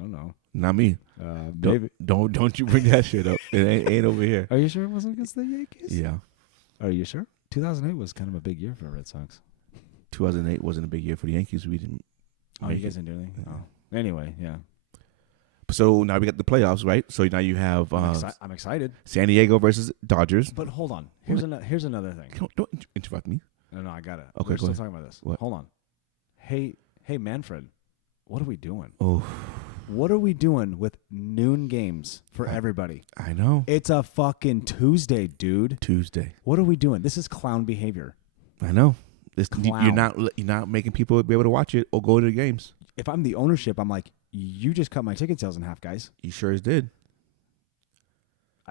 don't know. Not me. Maybe. Don't you bring that shit up. It ain't over here. Are you sure it wasn't against the Yankees? Yeah. Are you sure? 2008 was kind of a big year for the Red Sox. 2008 wasn't a big year for the Yankees. We didn't. Oh, you guys didn't do anything? Yeah. Oh. Anyway, yeah. So now we got the playoffs, right? So now you have I'm excited. San Diego versus Dodgers. But hold on. Here's another thing. Don't interrupt me. No, I got it. Okay, We're go still ahead. talking about this. What? Hold on. Hey, Manfred, what are we doing? Oh, What are we doing with noon games for everybody? I know. It's a fucking Tuesday, dude. Tuesday. What are we doing? This is clown behavior. I know. Clown. You're not making people be able to watch it or go to the games. If I'm the ownership, I'm like, you just cut my ticket sales in half, guys. You sure did.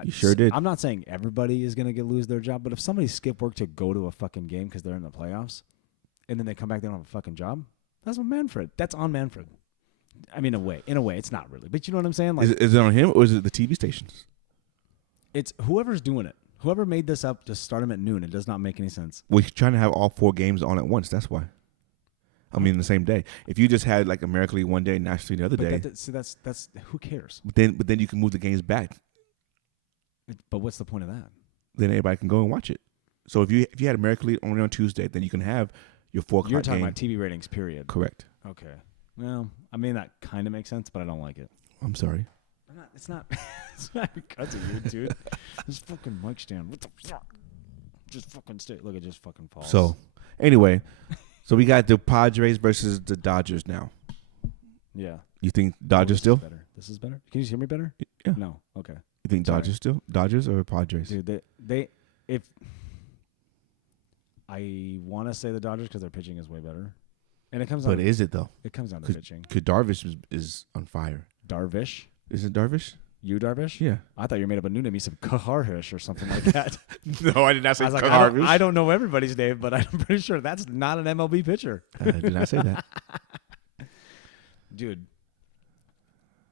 You sure did. I'm not saying everybody is going to lose their job, but if somebody skip work to go to a fucking game because they're in the playoffs, and then they come back, they don't have a fucking job, that's on Manfred. That's on Manfred. I mean, in a way, it's not really. But you know what I'm saying? Like, Is it on him or is it the TV stations? it's whoever's doing it. Whoever made this up, just start them at noon. It does not make any sense. We're trying to have all 4 games on at once. That's why. I mean, the same day. If you just had like American League one day, National League the other day. That's who cares? But then you can move the games back. But what's the point of that? Then everybody can go and watch it. So if you had American League only on Tuesday, then you can have your 4 o'clock You're talking game. about TV ratings, period. Correct. Okay. Well, I mean, that kind of makes sense, but I don't like it. I'm sorry. It's not because of you, dude. This fucking mic stand. What the fuck? Just fucking stay. Look, it just fucking falls. So, anyway, so we got the Padres versus the Dodgers now. Yeah. You think Dodgers still? This is better. Can you hear me better? Yeah. No. Okay. You think Sorry. Dodgers still? Dodgers or Padres? Dude, if I want to say the Dodgers because their pitching is way better, and it comes down. But is it though? It comes down to pitching. Because Darvish is on fire. Darvish. Is it Darvish? You Darvish? Yeah. I thought you made up a new name. You said Kaharhish or something like that. No, I did not say I was like, Darvish. I don't know everybody's name, but I'm pretty sure that's not an MLB pitcher. I did not say that. Dude,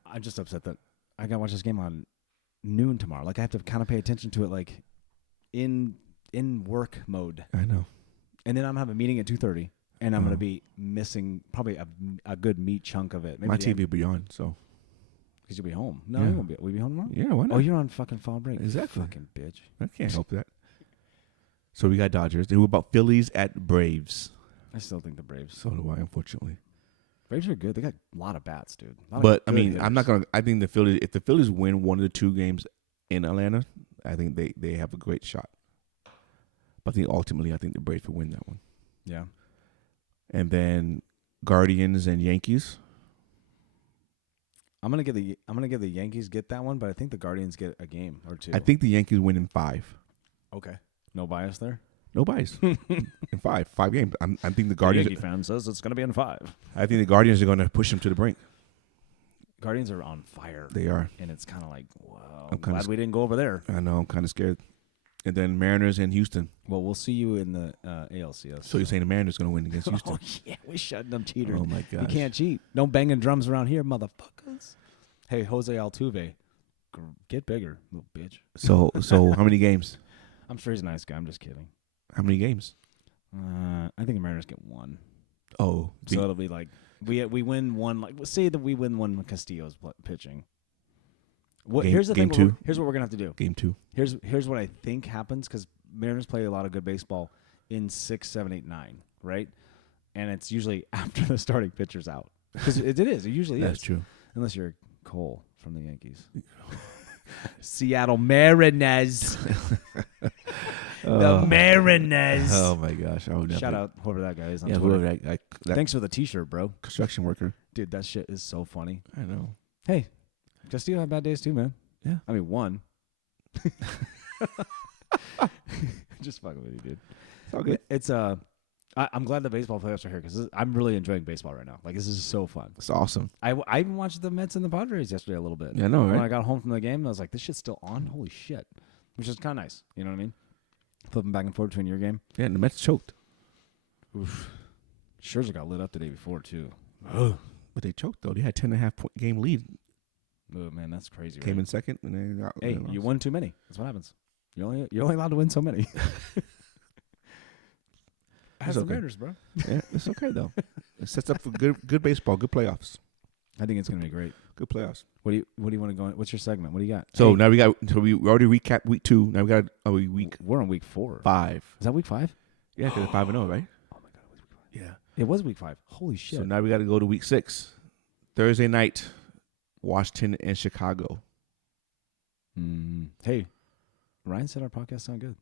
I'm just upset that I gotta watch this game on noon tomorrow. Like I have to kind of pay attention to it, like in work mode. I know. And then I'm gonna have a meeting at 2:30, and I'm gonna be missing probably a good meat chunk of it. Maybe my TV will be on, so. Because you'll be home. No, Yeah. you won't be. Will you be home tomorrow? Yeah, why not? Oh, you're on fucking fall break. Exactly. Fucking bitch. I can't help that. So we got Dodgers. Who about Phillies at Braves? I still think the Braves. So do I, unfortunately. Braves are good. They got a lot of bats, dude. But I mean, I'm not gonna. I think the Phillies. If the Phillies win one of the 2 games in Atlanta, I think they have a great shot. But I think ultimately, I think the Braves will win that one. Yeah. And then Guardians and Yankees. I'm gonna give the Yankees get that one, but I think the Guardians get a game or 2. I think the Yankees win in 5. Okay. No bias there. No bias. In 5 games. I think the Guardians. Yankee fan says it's gonna be in 5. I think the Guardians are going to push them to the brink. Guardians are on fire. They are. And it's kind of like, wow. I'm glad we didn't go over there. I know. I'm kind of scared. And then Mariners and Houston. Well, we'll see you in the ALCS. So you're saying the Mariners going to win against Houston? Oh, yeah, we're shutting them cheaters. Oh, my gosh. You can't cheat. No banging drums around here, motherfuckers. Hey, Jose Altuve, get bigger, little bitch. So how many games? I'm sure he's a nice guy. I'm just kidding. How many games? I think the Mariners get 1. Oh. So it'll be like we win 1. Like say that we win 1 when Castillo's pitching. Here's the thing. Game 2. Here's what we're gonna have to do. Game 2. Here's what I think happens because Mariners play a lot of good baseball in 6, 7, 8, 9, right? And it's usually after the starting pitcher's out because it is. It usually is. That's true. Unless you're Cole from the Yankees. Seattle Mariners. The Mariners. Oh my gosh! Shout out whoever that guy is on Yeah, Twitter. whoever that Thanks for the T-shirt, bro. construction worker. Dude, that shit is so funny. I know. Hey, Castillo had bad days too, man. Yeah. I mean, 1. Just fucking with you, dude. It's all good. It's I'm glad the baseball playoffs are here because I'm really enjoying baseball right now. Like this is so fun. It's awesome. I even watched the Mets and the Padres yesterday a little bit. Yeah, I know, right? When I got home from the game, I was like, this shit's still on. Holy shit, which is kind of nice. You know what I mean? Flipping back and forth between your game. Yeah, and the Mets choked. Oof. Scherzer got lit up the day before too. But they choked though. They had 10.5 point game lead. Oh man, that's crazy. Came right? in second, and then Hey, you won too many. That's what happens. You're only allowed to win so many. That's the Mariners, bro. Yeah, it's okay though. It sets up for good baseball, good playoffs. I think it's gonna be great. Good playoffs. What do you want to go? What's your segment? What do you got? So now we already recapped week 2. Now we got week. We're on week 4. 5. Is that week 5? Yeah, because it's 5-0, right? Oh my god, it was week 5. Yeah, it was week 5. Holy shit! So now we got to go to week 6, Thursday night, Washington and Chicago. Hey, Ryan said our podcast sounded good.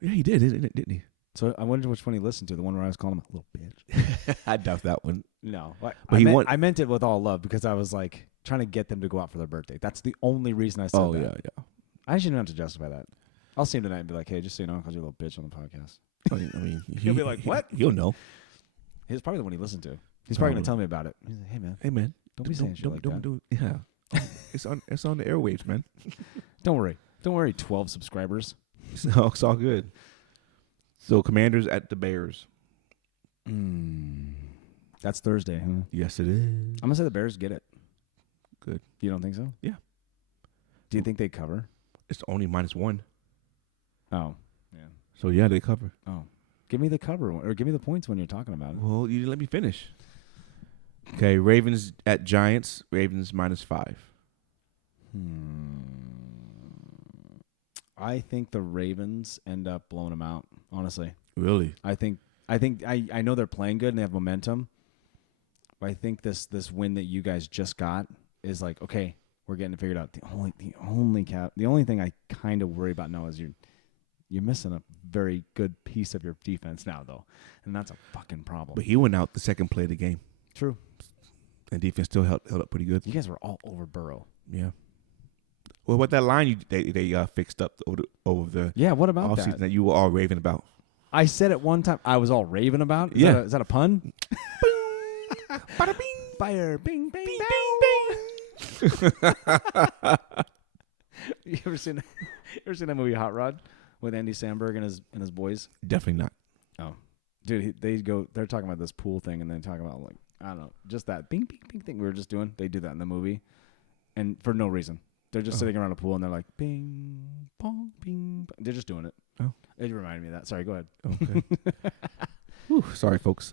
Yeah, he didn't he? So I wondered which one he listened to. The one where I was calling him a little bitch. I doubt that one. No, But I meant it with all love because I was like trying to get them to go out for their birthday. That's the only reason I said that. Yeah. I actually don't have to justify that. I'll see him tonight and be like, hey, just so you know, I called you a little bitch on the podcast. I mean, He'll be like, what? He'll know. He's probably the one he listened to. He's probably going to tell me about it. He's like, hey, man, don't be saying shit like that. Do it. Yeah. It's on the airwaves, man. Don't worry. 12 subscribers. No, it's all good. So Commanders at the Bears. That's Thursday, huh? Yes, it is. I'm going to say the Bears get it. Good. You don't think so? Yeah. Do you think they cover? It's only -1. Oh, yeah. So, yeah, they cover. Oh. Give me the cover, or give me the points when you're talking about it. Well, you didn't let me finish. Okay, Ravens at Giants. Ravens -5. I think the Ravens end up blowing them out, honestly. Really? I know they're playing good and they have momentum. But I think this win that you guys just got is like, okay, we're getting it figured out. The only thing I kind of worry about now is you're missing a very good piece of your defense now, though, and that's a fucking problem. But he went out the second play of the game. True. And defense still held up pretty good. You guys were all over Burrow. Yeah. Well, what that line they fixed up over the what about all that? season that you were all raving about? I said it one time. I was all raving about. Is that a pun? Bada bing, fire, bing, bing, bing, bing. You ever seen that movie Hot Rod with Andy Samberg and his boys? Definitely not. Oh, dude, they're talking about this pool thing, and then talking about like I don't know, just that bing, bing, bing thing we were just doing. They do that in the movie, and for no reason. They're just sitting around a pool and they're like, bing, pong, bing. They're just doing it. Oh. It reminded me of that. Sorry, go ahead. Okay. Whew, sorry, folks.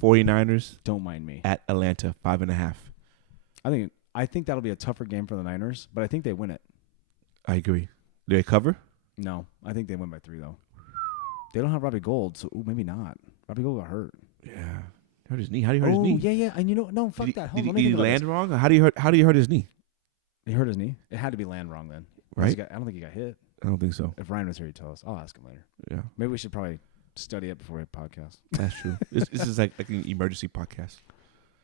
49ers. Don't mind me. At Atlanta, 5.5. I think that'll be a tougher game for the Niners, but I think they win it. I agree. Do they cover? No, I think they win by 3, though. They don't have Robbie Gould, so maybe not. Robbie Gould got hurt. Yeah. Hurt his knee. How do you hurt his knee? Yeah. And no, fuck that. Did he land wrong? Or how do you hurt his knee? He hurt his knee? It had to be land wrong then. Right? I don't think he got hit. I don't think so. If Ryan was here, he'd tell us. I'll ask him later. Yeah. Maybe we should probably study it before we podcast. That's true. This is like an emergency podcast.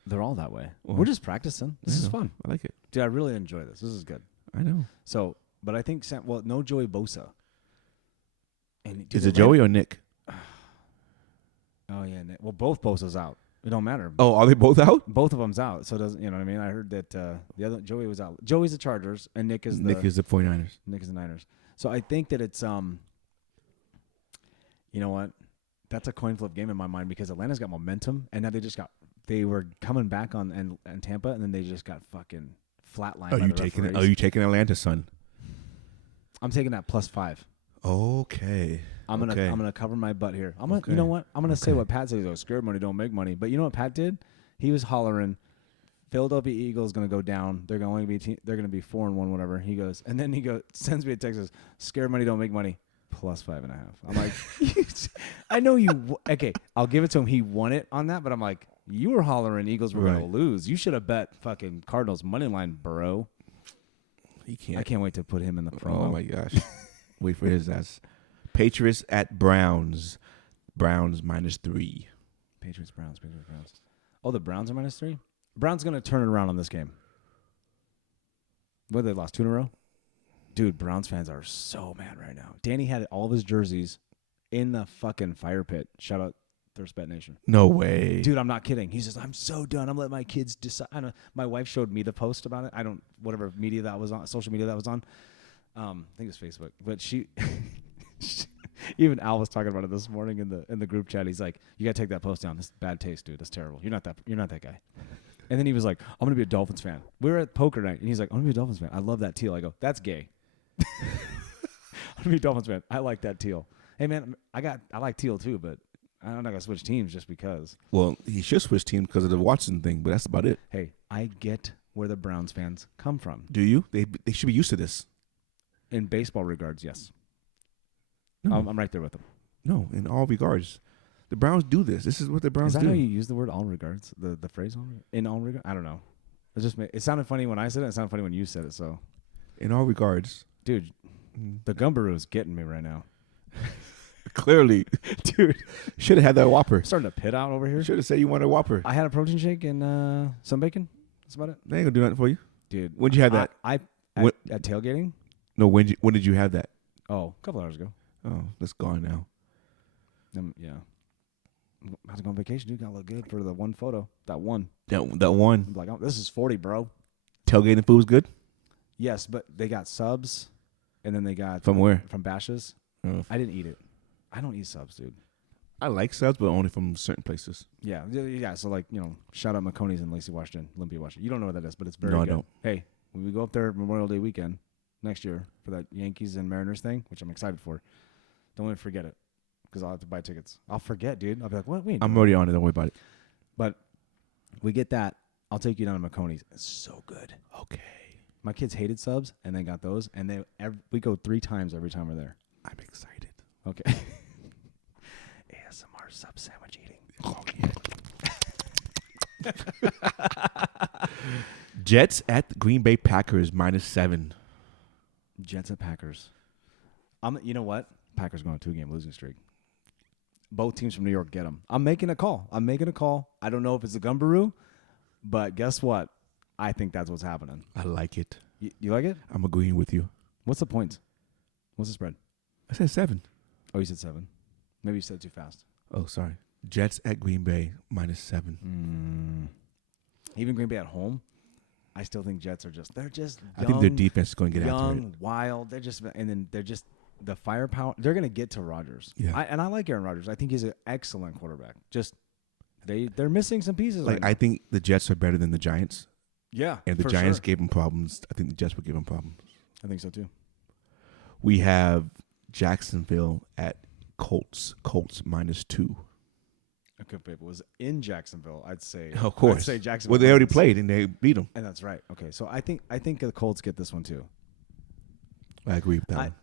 They're all that way. Well, we're just practicing. This is fun. I like it. Dude, I really enjoy this. This is good. I know. So, but I think no Joey Bosa. And is it Joey or Nick? Oh yeah, Nick. Well, both Bosa's out. It don't matter. Oh, are they both out? Both of them's out. So it doesn't, you know what I mean? I heard that the other Joey was out. Joey's the Chargers and Nick is the 49ers. Nick is the Niners. So I think that it's you know what? That's a coin flip game in my mind because Atlanta's got momentum and now they were coming back on and Tampa and then they just got fucking flatlined. Are you taking Atlanta, son? I'm taking that +5. Okay. I'm gonna cover my butt here. You know what? I'm gonna say what Pat says. Scared money don't make money. But you know what Pat did? He was hollering, Philadelphia Eagles gonna go down. They're gonna be 4-1, whatever. He goes, and then he sends me a text. Says, scared money don't make money. +5.5. I'm like, I know you. Okay, I'll give it to him. He won it on that, but I'm like, you were hollering Eagles were gonna lose. You should have bet fucking Cardinals money line, bro. He can't. I can't wait to put him in the promo. Oh my gosh. Wait for his ass. Patriots at Browns. Browns -3. Patriots, Browns. Oh, the Browns are -3? Browns going to turn it around on this game. What, they lost 2 in a row? Dude, Browns fans are so mad right now. Danny had all of his jerseys in the fucking fire pit. Shout out Thirst Bet Nation. No way. Dude, I'm not kidding. He says, I'm so done. I'm letting my kids decide. I know, my wife showed me the post about it. Whatever media that was on, social media that was on. I think it was Facebook. But even Al was talking about it this morning in the group chat. He's like, "You gotta take that post down. This is bad taste, dude. That's terrible. You're not that guy." And then he was like, I'm going to be a Dolphins fan. We were at poker night, and he's like, I'm going to be a Dolphins fan. I love that teal. I go, that's gay. I'm going to be a Dolphins fan. I like that teal. Hey, man, I like teal too, but I'm not going to switch teams just because. Well, he should switch teams because of the Watson thing, but that's about it. Hey, I get where the Browns fans come from. Do you? They should be used to this. In baseball regards, yes. No. I'm right there with them. No, in all regards. The Browns do this. This is what the Browns do. Is that how you use the word all regards? The phrase in all regards? I don't know. It sounded funny when I said it. It sounded funny when you said it. So, in all regards. Dude, the Gumberoo is getting me right now. Clearly. Dude, should have had that Whopper. Starting to pit out over here. Should have said you wanted a Whopper. I had a protein shake and some bacon. That's about it. They ain't going to do nothing for you. Dude. When'd you have that? At tailgating? No, when did you have that? Oh, a couple hours ago. Oh, that's gone now. Yeah. I had to go on vacation, dude. Got to look good for the one photo. That one. That one. I'm like, oh, this is 40, bro. Tailgating food was good? Yes, but they got subs, and then they got... From where? From Bash's. Oh. I didn't eat it. I don't eat subs, dude. I like subs, but only from certain places. Yeah. So, like, shout out McCarty's in Lacey, Washington, Olympia, Washington. You don't know what that is, but it's very good. I don't. Hey, when we go up there Memorial Day weekend next year for that Yankees and Mariners thing, which I'm excited for, don't let me forget it. Because I'll have to buy tickets. I'll forget, dude. I'll be like, what? Wait. I'm already on it. Don't worry about it. But we get that. I'll take you down to McConey's. It's so good. Okay. My kids hated subs, and they got those. And we go 3 times every time we're there. I'm excited. Okay. ASMR sub sandwich eating. Oh, yeah. Jets at the Green Bay Packers -7. Jets at Packers. You know what? Packers going on a 2-game losing streak. Both teams from New York get them. I'm making a call. I don't know if it's a Gumberoo, but guess what? I think that's what's happening. I like it. You like it? I'm agreeing with you. What's the points? What's the spread? I said 7. Oh, you said 7. Maybe you said it too fast. Oh, sorry. Jets at Green Bay -7. Even Green Bay at home, I still think Jets are they're just young, I think their defense is going to get after it. Young, wild. They're just the firepower. They're going to get to Rodgers. Yeah. I like Aaron Rodgers. I think he's an excellent quarterback. Just they're missing some pieces. Like I think the Jets are better than the Giants. Yeah. And the Giants gave them problems. I think the Jets will give them problems. I think so too. We have Jacksonville at Colts. Colts -2. Okay, if it was in Jacksonville, I'd say. Of course. I'd say Jacksonville. Well, they already played and they beat them. And that's right. Okay, so I think the Colts get this one too. I agree with that one.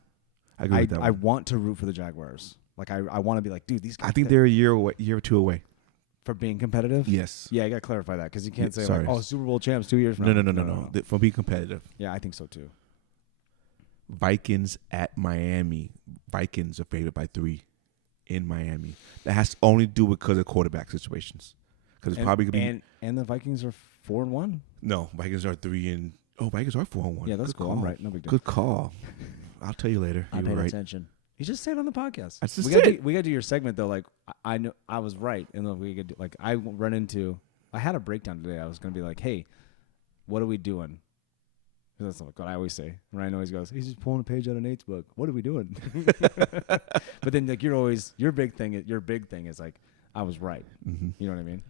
I agree with that one. I want to root for the Jaguars. Like I want to be like, dude, these guys. I think they're a year or 2 away. For being competitive? Yes. Yeah, I got to clarify that because you can't say, sorry. like, Super Bowl champs 2 years from now. No. For being competitive. Yeah, I think so too. Vikings at Miami. Vikings are favored by 3 in Miami. That has to only do because of quarterback situations. Because it's probably going to be. And the Vikings are 4-1? No, Vikings are 3 Oh, Vikings are 4-1. Yeah, that's Good cool. call. I'm right. No big deal. Good call. I'll tell you later. I You paid were right. attention. You just say it on the podcast. That's just We got to do your segment though. Like I know I was right, and then we could do, like I run into. I had a breakdown today. I was gonna be like, hey, what are we doing? That's what I always say. Ryan always goes, he's just pulling a page out of Nate's book. What are we doing? But then like your big thing is like I was right. Mm-hmm. You know what I mean?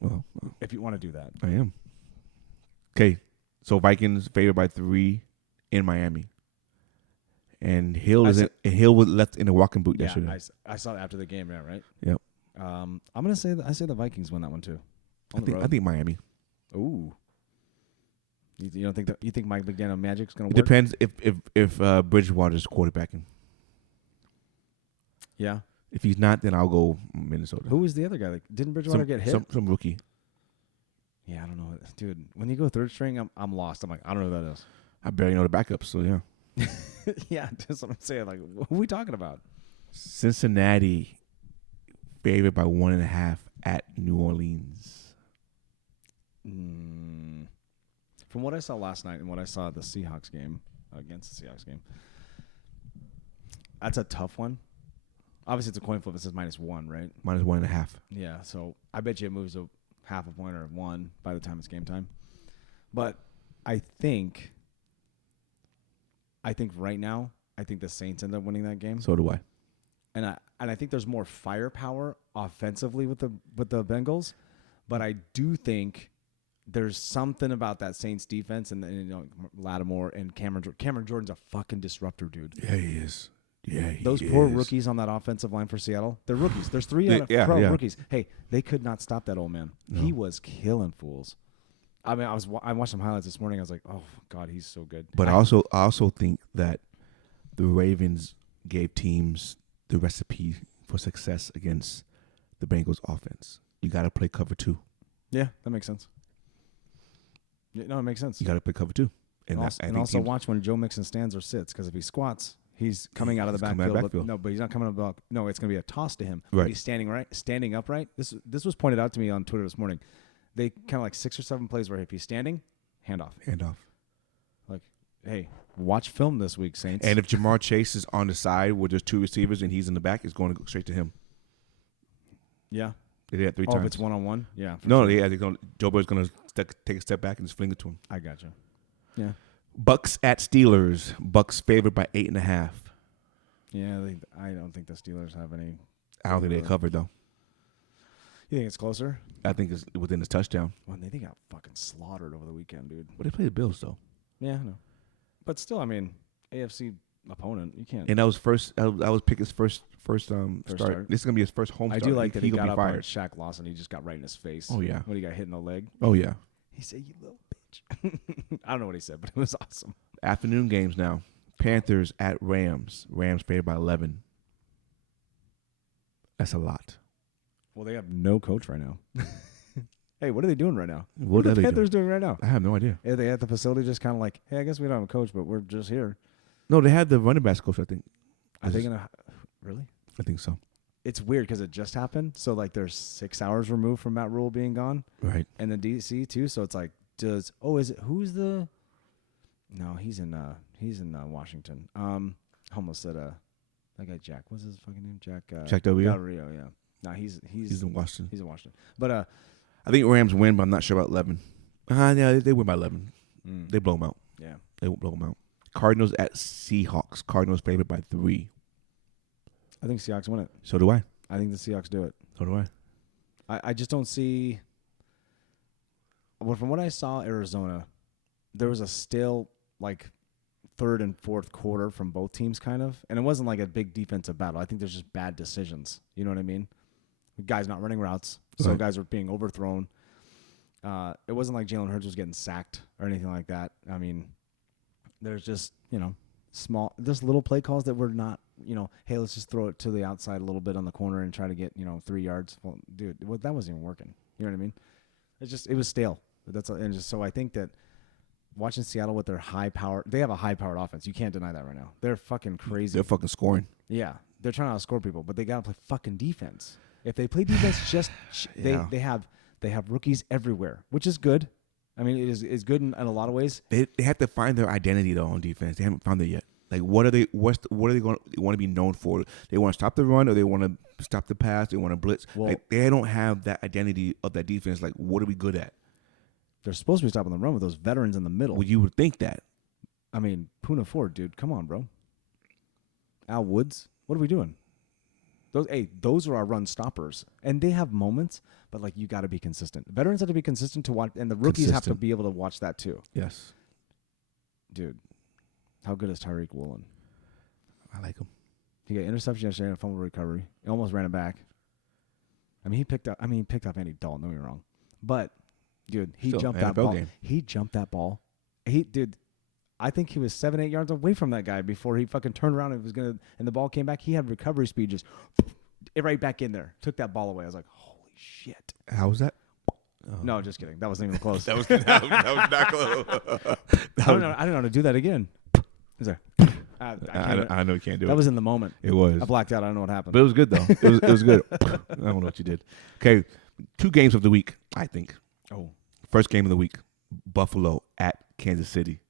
Well, if you want to do that, I am. Okay, so Vikings favored by 3 in Miami. And Hill was left in a walking boot yesterday. I saw it after the game. Yeah, right. Yep. I'm gonna say I say the Vikings win that one too. I think Miami. Ooh. You don't think you think Mike McDaniel Magic's gonna It work? depends if Bridgewater's quarterbacking. Yeah. If he's not, then I'll go Minnesota. Who was the other guy? Like, didn't Bridgewater get hit? Some rookie. Yeah, I don't know, dude. When you go third string, I'm lost. I'm like, I don't know who that is. I barely know the backups, so yeah. Yeah, that's what I'm saying. Like, what are we talking about? Cincinnati favored by 1.5 at New Orleans. From what I saw last night and what I saw at the Seahawks game, against the Seahawks game, that's a tough one. Obviously, it's a coin flip. It says -1, right? -1.5. Yeah, so I bet you it moves a half a point or 1 by the time it's game time. But I think right now, I think the Saints end up winning that game. So do I. And I think there's more firepower offensively with the Bengals, but I do think there's something about that Saints defense and Lattimore and Cameron Jordan's a fucking disruptor, dude. Yeah, he is. Yeah, Those poor rookies on that offensive line for Seattle, they're rookies. There's 3 pro rookies. Hey, they could not stop that old man. No. He was killing fools. I mean, I watched some highlights this morning. I was like, oh God, he's so good. But I also think that the Ravens gave teams the recipe for success against the Bengals offense. You got to play cover 2. Yeah, that makes sense. Yeah, no, it makes sense. You got to play cover 2. And also watch when Joe Mixon stands or sits, because if he squats, he's coming out of the backfield. No, but he's not coming out. No, it's going to be a toss to him. Right. He's standing upright. This was pointed out to me on Twitter this morning. They kind of like 6 or 7 plays where if he's standing, handoff. Like, hey, watch film this week, Saints. And if Jamar Chase is on the side where there's 2 receivers and he's in the back, it's going to go straight to him. Yeah. They did it 3 times. If it's one-on-one? Yeah. No, sure. Joe Burrow's going to take a step back and just fling it to him. I gotcha. Yeah. Bucks at Steelers. Bucks favored by 8.5. Yeah, I don't think the Steelers have any. I don't think they covered, though. You think it's closer? I think it's within his touchdown. Well, they got fucking slaughtered over the weekend, dude. But they played the Bills, though. Yeah, I know. But still, I mean, AFC opponent, you can't. And that was Pickett's first start. This is gonna be his first home start. I do like that he got up on Shaq Lawson. He just got right in his face. Oh yeah. When he got hit in the leg. Oh yeah. He said, "You little bitch." I don't know what he said, but it was awesome. Afternoon games now. Panthers at Rams. Rams favored by 11. That's a lot. Well, they have no coach right now. Hey, what are they doing right now? What are the the Panthers doing right now? I have no idea. Are they at the facility just kind of like, hey, I guess we don't have a coach, but we're just here? No, they had the running backs coach, I think. Are they going to – really? I think so. It's weird because it just happened. So, like, they're 6 hours removed from Matt Rule being gone. Right. And the DC, too. So, it's like, who's the – no, he's in Washington. I almost said that guy Jack. What's his fucking name? Jack W. Del Rio, yeah. No, he's in Washington. He's in Washington. But I think Rams win, but I'm not sure about 11. Yeah, they win by 11. They blow them out. Yeah. They won't blow them out. Cardinals at Seahawks. Cardinals favored by 3. I think Seahawks win it. So do I. I think the Seahawks do it. So do I just don't see. Well, from what I saw, Arizona, there was a still like third and fourth quarter from both teams, kind of, and it wasn't like a big defensive battle. I think there's just bad decisions. You know what I mean? Guys not running routes, so right. Guys were being overthrown. It wasn't like Jalen Hurts was getting sacked or anything like that. I mean, there's just there's little play calls that were not, hey, let's just throw it to the outside a little bit on the corner and try to get 3 yards. Well, dude, that wasn't even working. You know what I mean? It was stale. So I think that watching Seattle with their they have a high-powered offense. You can't deny that right now. They're fucking crazy. They're fucking scoring. Yeah, they're trying to outscore people, but they gotta play fucking defense. If they play defense, they have rookies everywhere, which is good. I mean, it is good in a lot of ways. They have to find their identity though on defense. They haven't found it yet. Like, what are they going to want to be known for? They want to stop the run, or they want to stop the pass. They want to blitz. Well, like, they don't have that identity of that defense. Like, what are we good at? They're supposed to be stopping the run with those veterans in the middle. Well, you would think that. I mean, Poona Ford, dude, come on, bro. Al Woods, what are we doing? Those are our run stoppers, and they have moments, but like you got to be consistent. Veterans have to be consistent to watch, and the rookies have to be able to watch that too. Yes, dude. How good is Tyreek Woolen? I like him. He got interception yesterday and a fumble recovery. He almost ran it back. I mean, he picked up Andy Dalton. Don't get me wrong, but dude, he jumped that ball. He jumped that ball. I think he was 7-8 yards away from that guy before he fucking turned around and the ball came back. He had recovery speed, just right back in there. Took that ball away. I was like, holy shit. How was that? Oh. No, just kidding. That wasn't even close. that was not close. I don't know how to do that again. Is there? I know you can't do it. That was in the moment. It was. I blacked out. I don't know what happened. But it was good, though. It was good. I don't know what you did. Okay, 2 games of the week, I think. Oh. First game of the week, Buffalo at Kansas City.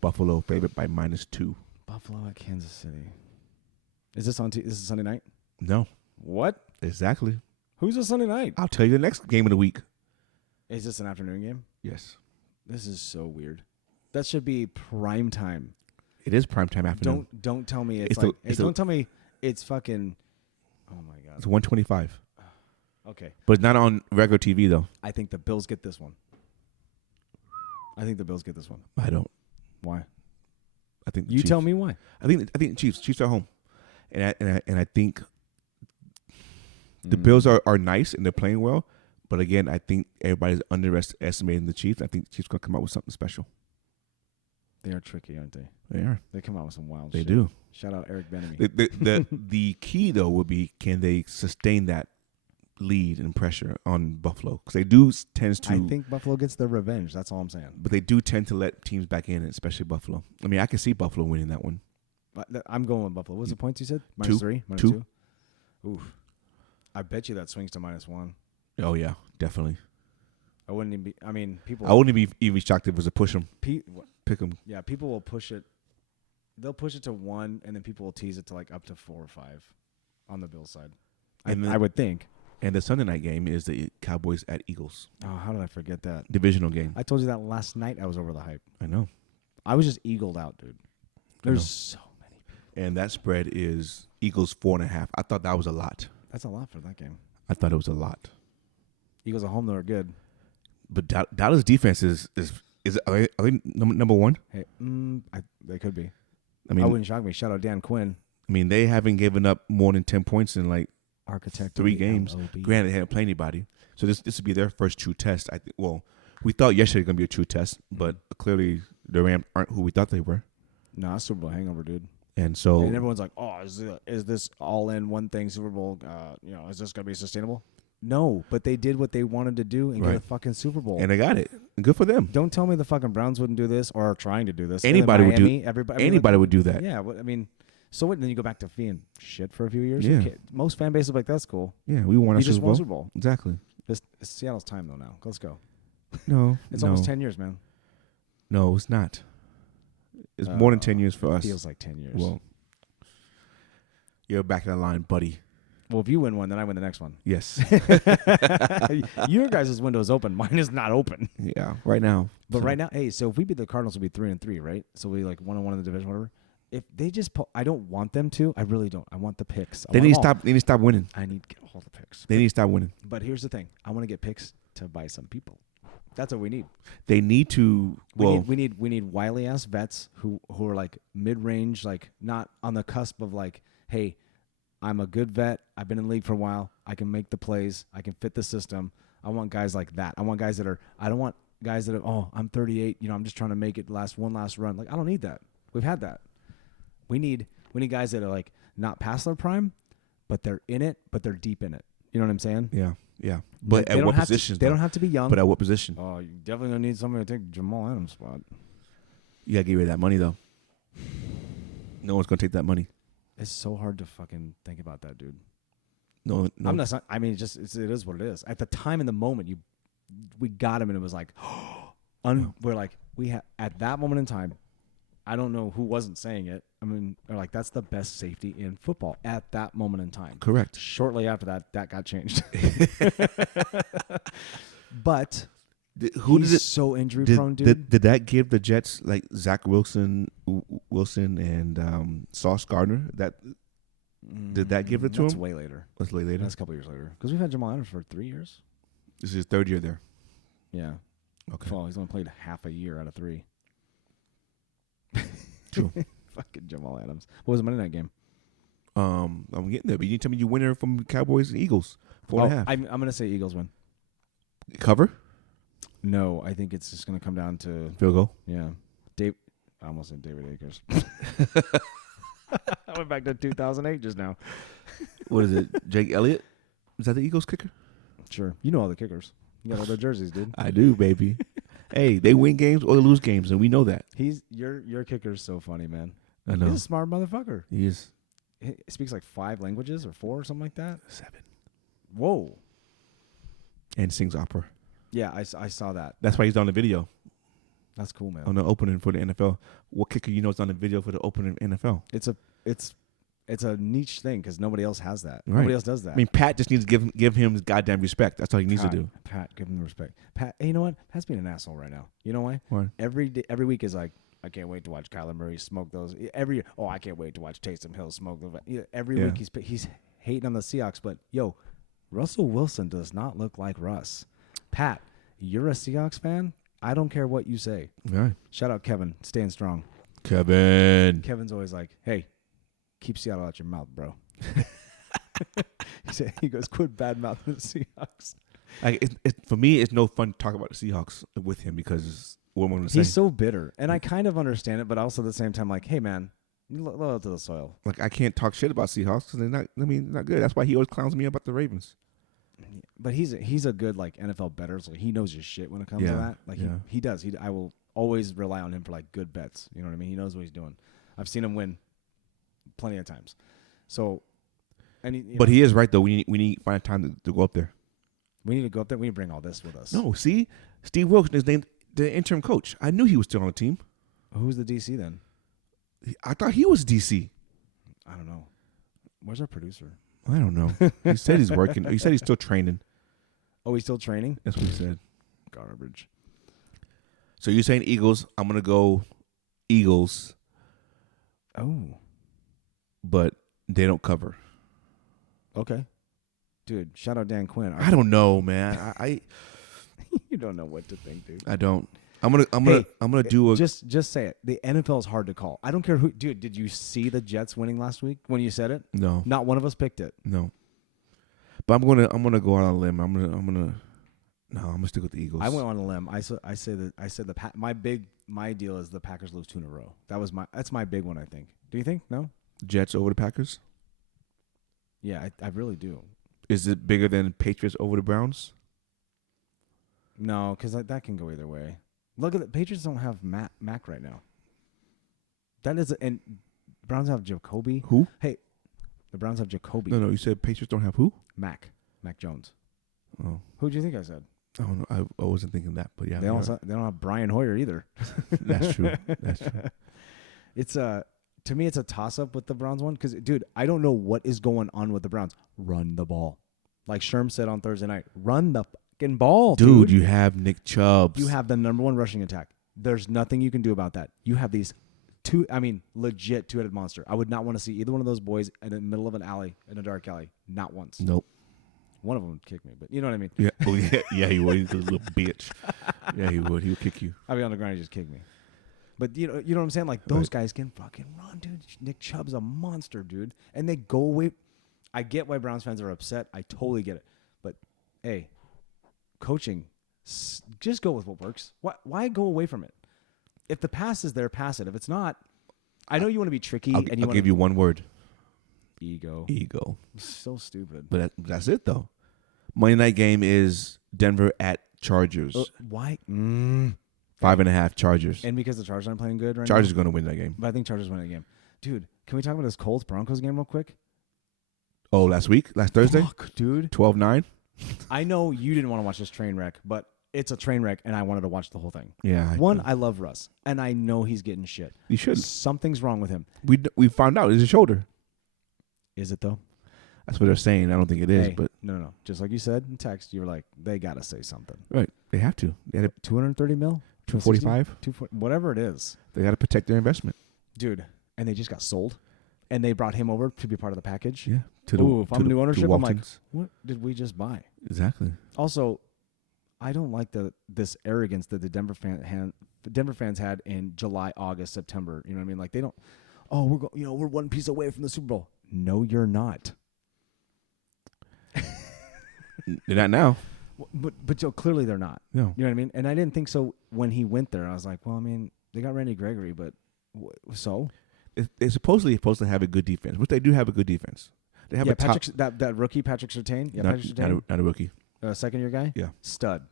Buffalo favored by -2. Buffalo at Kansas City. Is this on? This is Sunday night? No. What? Exactly. Who's a Sunday night? I'll tell you the next game of the week. Is this an afternoon game? Yes. This is so weird. That should be prime time. It is primetime afternoon. Don't tell me don't tell me it's fucking. Oh my god. It's 1:25. Okay. But it's not on regular TV though. I think the Bills get this one. I think the Bills get this one. I don't. Why? I think you tell me why. I think Chiefs. Chiefs are home, and I think the Bills are nice and they're playing well. But again, I think everybody's underestimating the Chiefs. I think the Chiefs gonna come out with something special. They are tricky, aren't they? They are. They come out with some wild shit. They do. Shout out Eric Benemy. The key, though, would be can they sustain that lead and pressure on Buffalo? Because they do tends to. I think Buffalo gets their revenge. That's all I'm saying. But they do tend to let teams back in, especially Buffalo. I mean, I can see Buffalo winning that one. I'm going with Buffalo. What was the points you said? -3? -2? Oof. I bet you that swings to -1. Oh, yeah, definitely. I wouldn't even be. I mean, people. I wouldn't be even shocked if it was a push them. Pick them. Yeah, people will push it. They'll push it to 1, and then people will tease it to like up to 4 or 5 on the Bills side. I would think. And the Sunday night game is the Cowboys at Eagles. Oh, how did I forget that? Divisional game. I told you that last night. I was over the hype. I know. I was just eagled out, dude. There's so many people. And that spread is Eagles 4.5. I thought that was a lot. That's a lot for that game. I thought it was a lot. Eagles at home, though, are good. But Dallas defense is are they number one? Hey, they could be. I mean, I wouldn't shock me. Shout out Dan Quinn. I mean, they haven't given up more than 10 points in like Architect 3 games. Granted, they haven't played anybody, so this would be their first true test. I think. Well, we thought yesterday was gonna be a true test, but clearly the Rams aren't who we thought they were. Nah, Super Bowl hangover, dude. And so, and everyone's like, "Oh, is this all in one thing Super Bowl? Is this gonna be sustainable?" No, but they did what they wanted to do and get a fucking Super Bowl, and they got it. Good for them. Don't tell me the fucking Browns wouldn't do this or are trying to do this. Anybody would do. Anybody would do that. Yeah, I mean, so what? Then you go back to being shit for a few years. Yeah. Okay. Most fan bases are like that's cool. Yeah, we won a Super Super Bowl. Bowl. Exactly. It's Seattle's time though. Now let's go. No, it's almost 10 years, man. No, it's not. It's more than 10 years for us. Feels like 10 years. Well, you're back in the line, buddy. Well, if you win one, then I win the next one. Yes. Your guys' window is open. Mine is not open. Yeah, right now. But right now, hey, so if we beat the Cardinals, we'll be 3-3, right? So we like 1-1 in the division, whatever. If they just, I don't want them to. I really don't. I want the picks. They need to stop. They need to stop winning. I need to get all the picks. They need to stop winning. But here's the thing: I want to get picks to buy some people. That's what we need. They need to. We need wily ass vets who are like mid range, like not on the cusp of like, hey, I'm a good vet. I've been in the league for a while. I can make the plays. I can fit the system. I want guys like that. I want guys that are. I don't want guys that are. Oh, I'm 38. I'm just trying to make it one last run. Like I don't need that. We've had that. We need guys that are like not past their prime, but they're in it, but they're deep in it. You know what I'm saying? Yeah. Yeah. But at what position? They don't have to be young. But at what position? Oh, you definitely gonna need somebody to take Jamal Adams' spot. You gotta get rid of that money though. No one's gonna take that money. It's so hard to fucking think about that, dude. No. I'm not. I mean, it is what it is. At the time in the moment, we got him, and it was like, we're like at that moment in time. I don't know who wasn't saying it. I mean, they're like, that's the best safety in football at that moment in time. Correct. Shortly after that got changed. But he's so injury prone, dude. Did that give the Jets like Zach Wilson and Sauce Gardner? Did that give it to him? That's way later. That's way later. That's a couple years later. Because we've had Jamal Adams for 3 years. This is his 3rd year there. Yeah. Okay. Well, he's only played half a year out of 3. True. Fucking Jamal Adams. What was the Monday night game? I'm getting there, but you need to tell me you winner from Cowboys and Eagles. 4.5. I'm gonna say Eagles win. Cover? No, I think it's just gonna come down to field goal. Yeah, I almost said David Akers. I went back to 2008 just now. What is it? Jake Elliott? Is that the Eagles kicker? Sure. You know all the kickers. You got all their jerseys, dude. I do, baby. Hey, they win games or they lose games, and we know that. Your kicker's so funny, man. I know. He's a smart motherfucker. He is. He speaks like 5 languages or 4 or something like that. 7. Whoa. And sings opera. Yeah, I saw that. That's why he's on the video. That's cool, man. On the opening for the NFL. What kicker you know is on the video for the opening NFL? It's a niche thing because nobody else has that. Right. Nobody else does that. I mean, Pat just needs to give him his goddamn respect. That's all he needs to do. Pat, give him the respect. Pat, hey, you know what? Pat's being an asshole right now. You know why? Why? Every week is like, I can't wait to watch Kyler Murray smoke those. I can't wait to watch Taysom Hill smoke those. Every week he's hating on the Seahawks, but Russell Wilson does not look like Russ. Pat, you're a Seahawks fan. I don't care what you say. Right. Shout out Kevin, staying strong. Kevin. Kevin's always like, hey, keep Seattle out your mouth, bro. He goes, quit bad mouthing the Seahawks. Like for me, it's no fun to talk about the Seahawks with him because what am I going to say? He's so bitter, and I kind of understand it, but also at the same time, like, hey man, loyal to the soil. Like I can't talk shit about Seahawks because they're not. I mean, not good. That's why he always clowns me about the Ravens. But he's a good like NFL bettor, so he knows his shit when it comes to that. Like he does. I will always rely on him for like good bets. You know what I mean? He knows what he's doing. I've seen him win plenty of times. So, but he is right though. We need to find time to go up there. We need to go up there. We need to bring all this with us. No, see, Steve Wilkes is named the interim coach. I knew he was still on the team. Who's the DC then? I thought he was DC. I don't know. Where's our producer? I don't know. He said he's working. He said he's still training. Oh, he's still training? That's what he said. Garbage. So you're saying Eagles. I'm going to go Eagles. Oh. But they don't cover. Okay. Dude, shout out Dan Quinn. I don't know, man. I You don't know what to think, dude. I don't. I'm gonna do a just say it. The NFL is hard to call. I don't care who. Dude, did you see the Jets winning last week when you said it? No. Not one of us picked it. No. But I'm gonna go out on a limb. I'm gonna stick with the Eagles. I went on a limb. I said my deal is the Packers lose 2 in a row. That's my big one. I think. Do you think? No. Jets over the Packers. Yeah, I really do. Is it bigger than Patriots over the Browns? No, because that can go either way. Look at the Patriots don't have Mac right now. That is, and Browns have Jacoby. Who? Hey, the Browns have Jacoby. No, you said Patriots don't have who? Mac Jones. Oh, Who do you think I said? I don't know. I wasn't thinking that, but yeah, They don't have Brian Hoyer either. That's true. That's true. It's to me, it's a toss up with the Browns one because, dude, I don't know what is going on with the Browns. Run the ball, like Sherm said on Thursday night. Run the fucking ball, dude. You have Nick Chubb. You have the #1 rushing attack. There's nothing you can do about that. You have these legit 2-headed monster. I would not want to see either one of those boys in the middle of an alley, in a dark alley. Not once. Nope. One of them would kick me, but you know what I mean. Yeah. Oh yeah. Yeah, he would. He's a little bitch. Yeah, he would. He would kick you. I'd be on the ground and just kick me. But you know what I'm saying? Like those guys can fucking run, dude. Nick Chubb's a monster, dude. And they go away. I get why Browns fans are upset. I totally get it. But hey, coaching, just go with what works. Why go away from it? If the pass is there, pass it. If it's not, I know you want to be tricky. I'll give you one word. Ego. So stupid. But that's it though. Monday night game is Denver at Chargers. Why? 5.5 Chargers. And because the Chargers aren't playing good right now. Chargers are going to win that game. But I think Chargers win that game. Dude, can we talk about this Colts-Broncos game real quick? Oh, last Thursday? Fuck, dude. 12-9? I know you didn't want to watch this train wreck, but it's a train wreck, and I wanted to watch the whole thing. Yeah. I love Russ, and I know he's getting shit. You should. Something's wrong with him. We found out it's his shoulder. Is it, though? That's what they're saying. I don't think it is, but No. Just like you said in text, you were like, they got to say something. Right. They have to. They had $230 million? 245? Whatever it is. They got to protect their investment. Dude, and they just got sold, and they brought him over to be part of the package. Yeah. If I'm new ownership, I'm like, what did we just buy? Exactly. Also, I don't like this arrogance that the Denver fans had in July, August, September. You know what I mean? Like they don't. Oh, we're one piece away from the Super Bowl. No, you're not. They're not now. But clearly they're not. No. You know what I mean? And I didn't think so when he went there. I was like, well, I mean, they got Randy Gregory, but so they're supposed to have a good defense, which they do have a good defense. They have that rookie Patrick Surtain. Yeah, Patrick Surtain. Not a rookie. Second-year guy. Yeah, stud.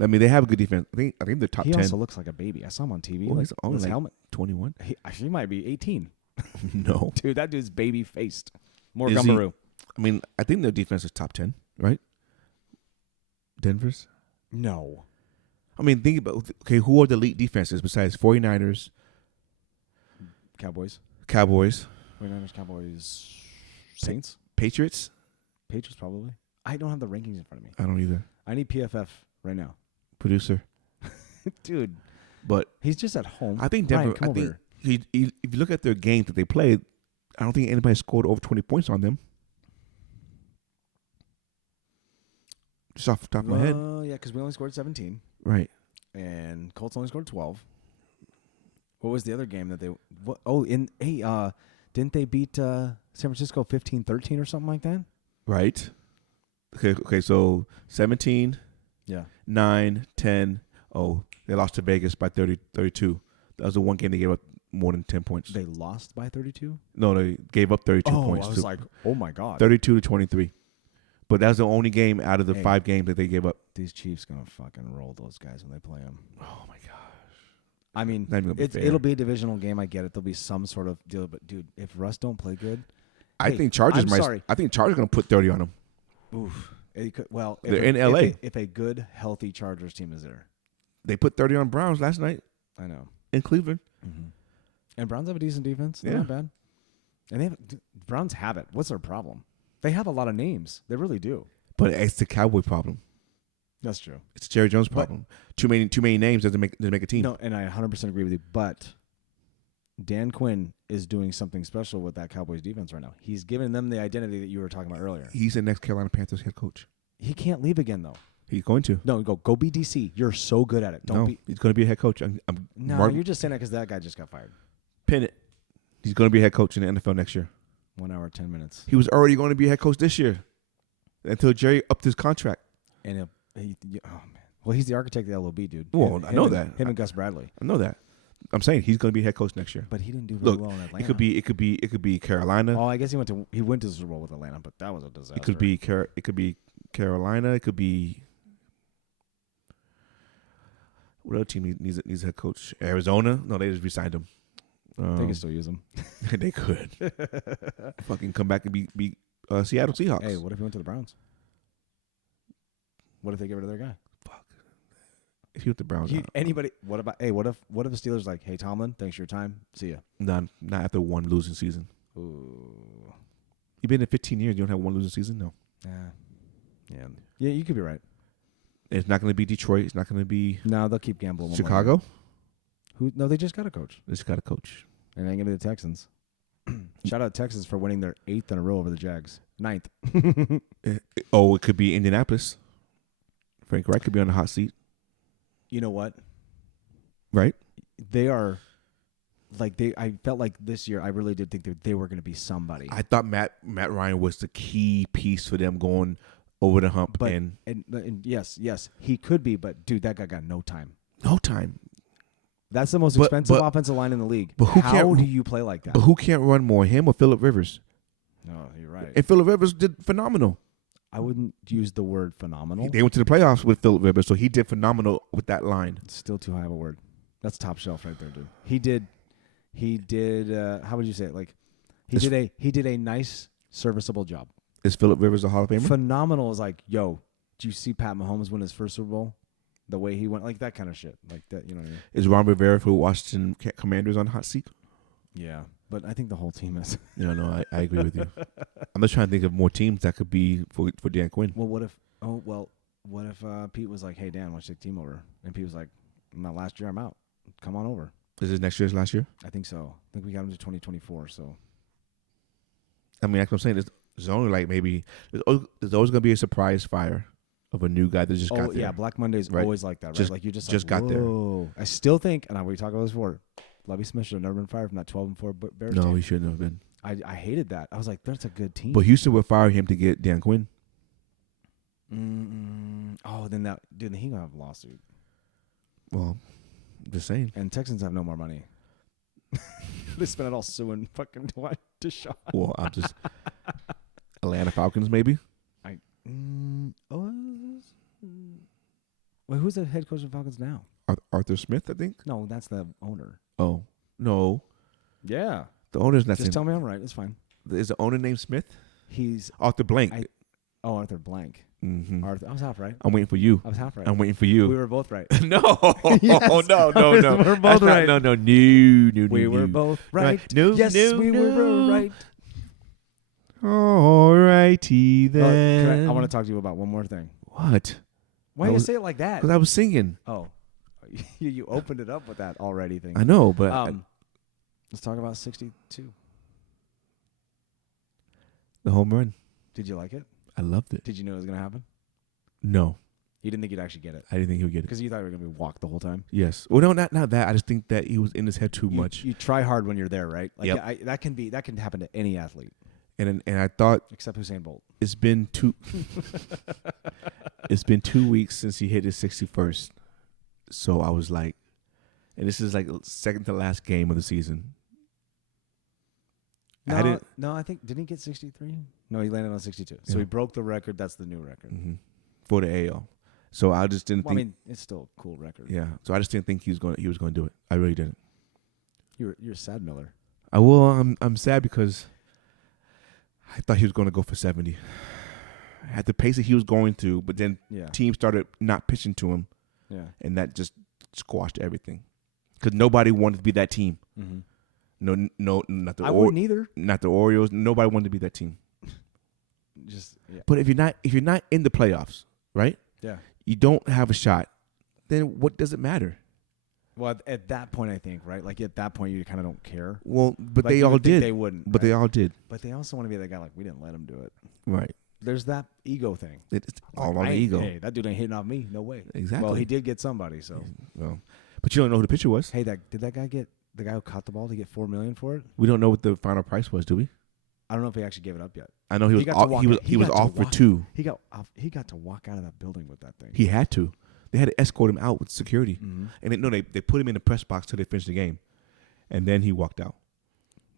I mean, they have a good defense. I think they're top 10. He also looks like a baby. I saw him on TV. Well, he's on his like helmet. 21. He might be 18. No, dude, that dude's baby faced. More Gumberoo. I mean, I think their defense is top 10, right? Denver's. No. I mean, think about who are the elite defenses besides 49ers, Cowboys, 49ers, Cowboys, Saints, Patriots probably. I don't have the rankings in front of me. I don't either. I need PFF right now. Producer. Dude. But he's just at home. I think Denver, if you look at their games that they played, I don't think anybody scored over 20 points on them. Just off the top of my head. Yeah, because we only scored 17. Right. and Colts only scored 12. What was the other game that they? Didn't they beat San Francisco 15-13 or something like that? Right. Okay. So 17, Yeah. 9, 10. Oh, they lost to Vegas by 32. That was the one game they gave up more than 10 points. They lost by 32? No, they gave up 32 points. I was like, oh my God. 32-23. But that was the only game out of the 5 games that they gave up. These Chiefs going to fucking roll those guys when they play them. Oh, my gosh. I mean, it'll be a divisional game. I get it. There'll be some sort of deal. But, dude, if Russ don't play good. I think Chargers going to put 30 on them. Oof. They're in L.A. If a good, healthy Chargers team is there. They put 30 on Browns last night. I know. In Cleveland. Mm-hmm. And Browns have a decent defense. They're not bad. And Browns have it. What's their problem? They have a lot of names. They really do. But it's the Cowboy problem. That's true. It's Jerry Jones' problem. Too many names doesn't make a team. No, and I 100% agree with you. But Dan Quinn is doing something special with that Cowboys defense right now. He's giving them the identity that you were talking about earlier. He's the next Carolina Panthers head coach. He can't leave again, though. He's going to. No, go be DC. You're so good at it. He's going to be a head coach. You're just saying that because that guy just got fired. Pin it. He's going to be a head coach in the NFL next year. 1 hour, 10 minutes. He was already going to be a head coach this year until Jerry upped his contract. And oh man, well, he's the architect of the LOB, dude. Well, I know that. Him and Gus Bradley. I know that. I'm saying he's going to be head coach next year. But he didn't do very well in Atlanta. It could be Carolina. Oh, I guess he went to the Super Bowl with Atlanta, but that was a disaster. It could be Carolina. It could be what other team needs a head coach? Arizona? No, they just re-signed him. They can still use him. They could. Fucking come back and be Seattle Seahawks. Hey, what if he went to the Browns? What if they get rid of their guy? Fuck. If he went to the Browns, anybody? What about? Hey, what if the Steelers like? Hey, Tomlin, thanks for your time. See ya. Not after one losing season. Ooh. You've been in 15 years. You don't have one losing season. No. Yeah. You could be right. It's not going to be Detroit. It's not going to be. No, they'll keep gambling. Chicago. No, they just got a coach. They just got a coach. And ain't gonna be the Texans. Shout out Texas for winning their 8th in a row over the Jags. 9th. It could be Indianapolis. Frank Reich could be on the hot seat. You know what? Right? They are I felt like this year I really did think that they were going to be somebody. I thought Matt Ryan was the key piece for them going over the hump. But, and yes, he could be, but dude, that guy got no time. No time. That's the most expensive offensive line in the league. But how do you play like that? But who can't run more, him or Phillip Rivers? No, you're right. And Phillip Rivers did phenomenal. I wouldn't use the word phenomenal. They went to the playoffs with Phillip Rivers, so he did phenomenal with that line. It's still too high of a word. That's top shelf right there, dude. He did. How would you say it? Like he did a nice, serviceable job. Is Phillip Rivers a Hall of Famer? Phenomenal is like, yo, do you see Pat Mahomes win his first Super Bowl? The way he went, like that kind of shit, like that. You know what I mean? Is Ron Rivera for Washington Commanders on the hot seat? Yeah, but I think the whole team is. No, I agree with you. I'm just trying to think of more teams that could be for Dan Quinn. Well, what if Pete was like, hey Dan, why don't you take the team over? And Pete was like, my last year, I'm out. Come on over. Is this next year's last year? I think so. I think we got him to 2024. So. I mean, like I'm saying, there's only like maybe there's always gonna be a surprise fire of a new guy that just got there. Yeah, Black Monday is always like that, right? Like you just got there. I still think, and we talked about this before, Lovie Smith should have never been fired from that 12-4 Bears team. No, he shouldn't have been. I hated that. I was like, that's a good team. But Houston would fire him to get Dan Quinn. Oh, then he gonna have a lawsuit. Well, just saying. And Texans have no more money. They spent it all suing fucking Deshaun. Well, I'm just Atlanta Falcons maybe. Wait, who's the head coach of the Falcons now? Arthur Smith, I think. No, that's the owner. Oh no. Yeah. The owner's not. Just tell me I'm right. It's fine. Is the owner named Smith? He's Arthur Blank. Arthur Blank. Mm-hmm. Arthur. I was half right. I'm waiting for you. I was half right. I'm waiting for you. We were both right. No. Yes. No. We're both right. No. We were both right. No. Yes, we were right. All righty then. I want to talk to you about one more thing. What? Why do you say it like that? Because I was singing. Oh, you opened it up with that already thing. I know, but let's talk about 62. The home run. Did you like it? I loved it. Did you know it was going to happen? No. You didn't think you'd actually get it I didn't think he would get it. because you thought you were going to be walked the whole time. Yes. Well, no, not that. I just think that he was in his head too much. You try hard when you're there, right? Like Yep. that can happen to any athlete And I thought except Usain Bolt. it's been 2 weeks since he hit his 61st. So I was like, and this is like second to last game of the season. No, I think didn't he get 63? No, he landed on 62. So Yeah. he broke the record. That's the new record. For the AL. So I just didn't Well, I think. mean, it's still a cool record. Yeah. So I just didn't think he was going to do it. I really didn't. You're sad, Miller. I'm sad because I thought he was going to go for 70. At the pace that he was going to, but then teams started not pitching to him. Yeah. And that just squashed everything. Because nobody wanted to be that team. Mm-hmm. No, not the I wouldn't either. Not the Orioles. Nobody wanted to be that team. Just But if you're not in the playoffs, right? Yeah. You don't have a shot. Then what does it matter? Well, at that point, I think, right? Like at that point, you kind of don't care. Well, but Like, they you all would think did. They wouldn't. But right? they all did. But they also want to be that guy. Like we didn't let him do it. Right. There's that ego thing. It's all Like, on the ego. Hey, that dude ain't hitting off me. No way. Exactly. Well, he did get somebody. So Well, but you don't know who the pitcher was. hey, did that guy get the guy who caught the ball? Did he get $4 million for it? We don't know what the final price was, do we? I don't know if he actually gave it up yet. I know he was got to off, walk he was out- he was got to off for walk- 2. He got to walk out of that building with that thing. He had to. They had to escort him out with security. Mm-hmm. And they put him in the press box till they finished the game. And then he walked out.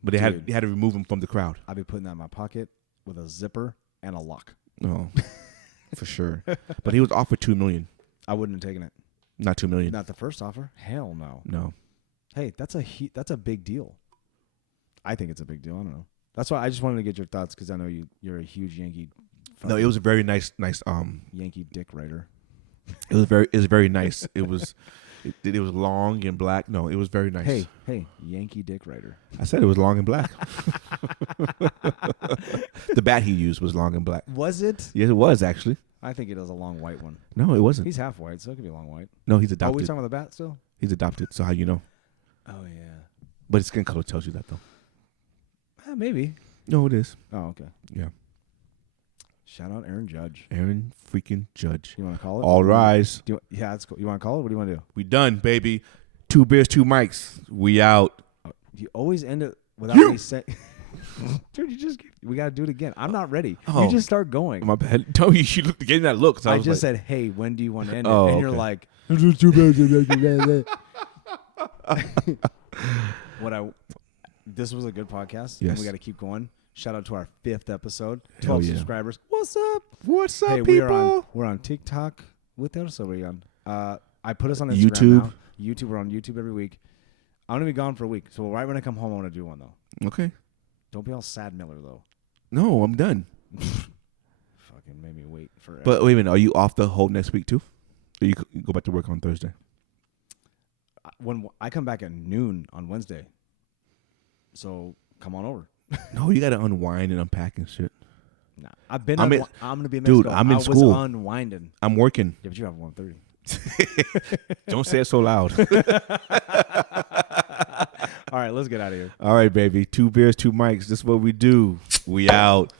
But they had to remove him from the crowd. I'd be putting that in my pocket with a zipper and a lock. Oh. For sure. But he was offered $2 million. I wouldn't have taken it. Not $2 million. Not the first offer. Hell no. No. Hey, that's a big deal. I think it's a big deal. I don't know. That's why I just wanted to get your thoughts because I know you're a huge Yankee. No, it was a very nice Yankee dick writer. It was very nice. It was long and black. No, it was very nice. Hey, Yankee dick writer. I said it was long and black. The bat he used was long and black. Was it? Yes, it was actually. I think it was a long white one. No, it wasn't. He's half white, so it could be a long white. No, he's Oh, adopted. we talking about the bat still? He's adopted. So how you know? Oh yeah. But his skin color tells you that though. Maybe. No, it is. Oh, okay. Yeah. Shout out Aaron Judge. Aaron freaking Judge. You want to call it? All rise. Yeah, that's cool. You want to call it? What do you want to do? We done, baby. 2 beers, 2 mics. We out. You always end it without me saying. Dude, we got to do it again. I'm not ready. Oh. You just start going. My bad. Tell you, you looked getting that look. So I was just like, said, hey, when do you want to end it? Oh, And you're okay. like, this was a good podcast. Yes. And we got to keep going. Shout out to our 5th episode. Hell 12 yeah. subscribers. What's up? What's up, Hey, people? we're on TikTok. What else are we on? I put us on Instagram YouTube. now. YouTube. We're on YouTube every week. I'm going to be gone for a week. So right when I come home, I want to do one, though. Okay. Don't be all sad, Miller, though. No, I'm done. Fucking made me wait forever. But wait a minute. Are you off the whole next week too? Or you go back to work on Thursday? When I come back at noon on Wednesday. So come on over. No, you got to unwind and unpack and shit. Nah, I'm going to be in Dude, Mexico. I'm in I school. was unwinding. I'm working. Yeah, but you have 1:30. Don't say it so loud. All right, let's get out of here. All right, baby. 2 beers, 2 mics. This is what we do. We out.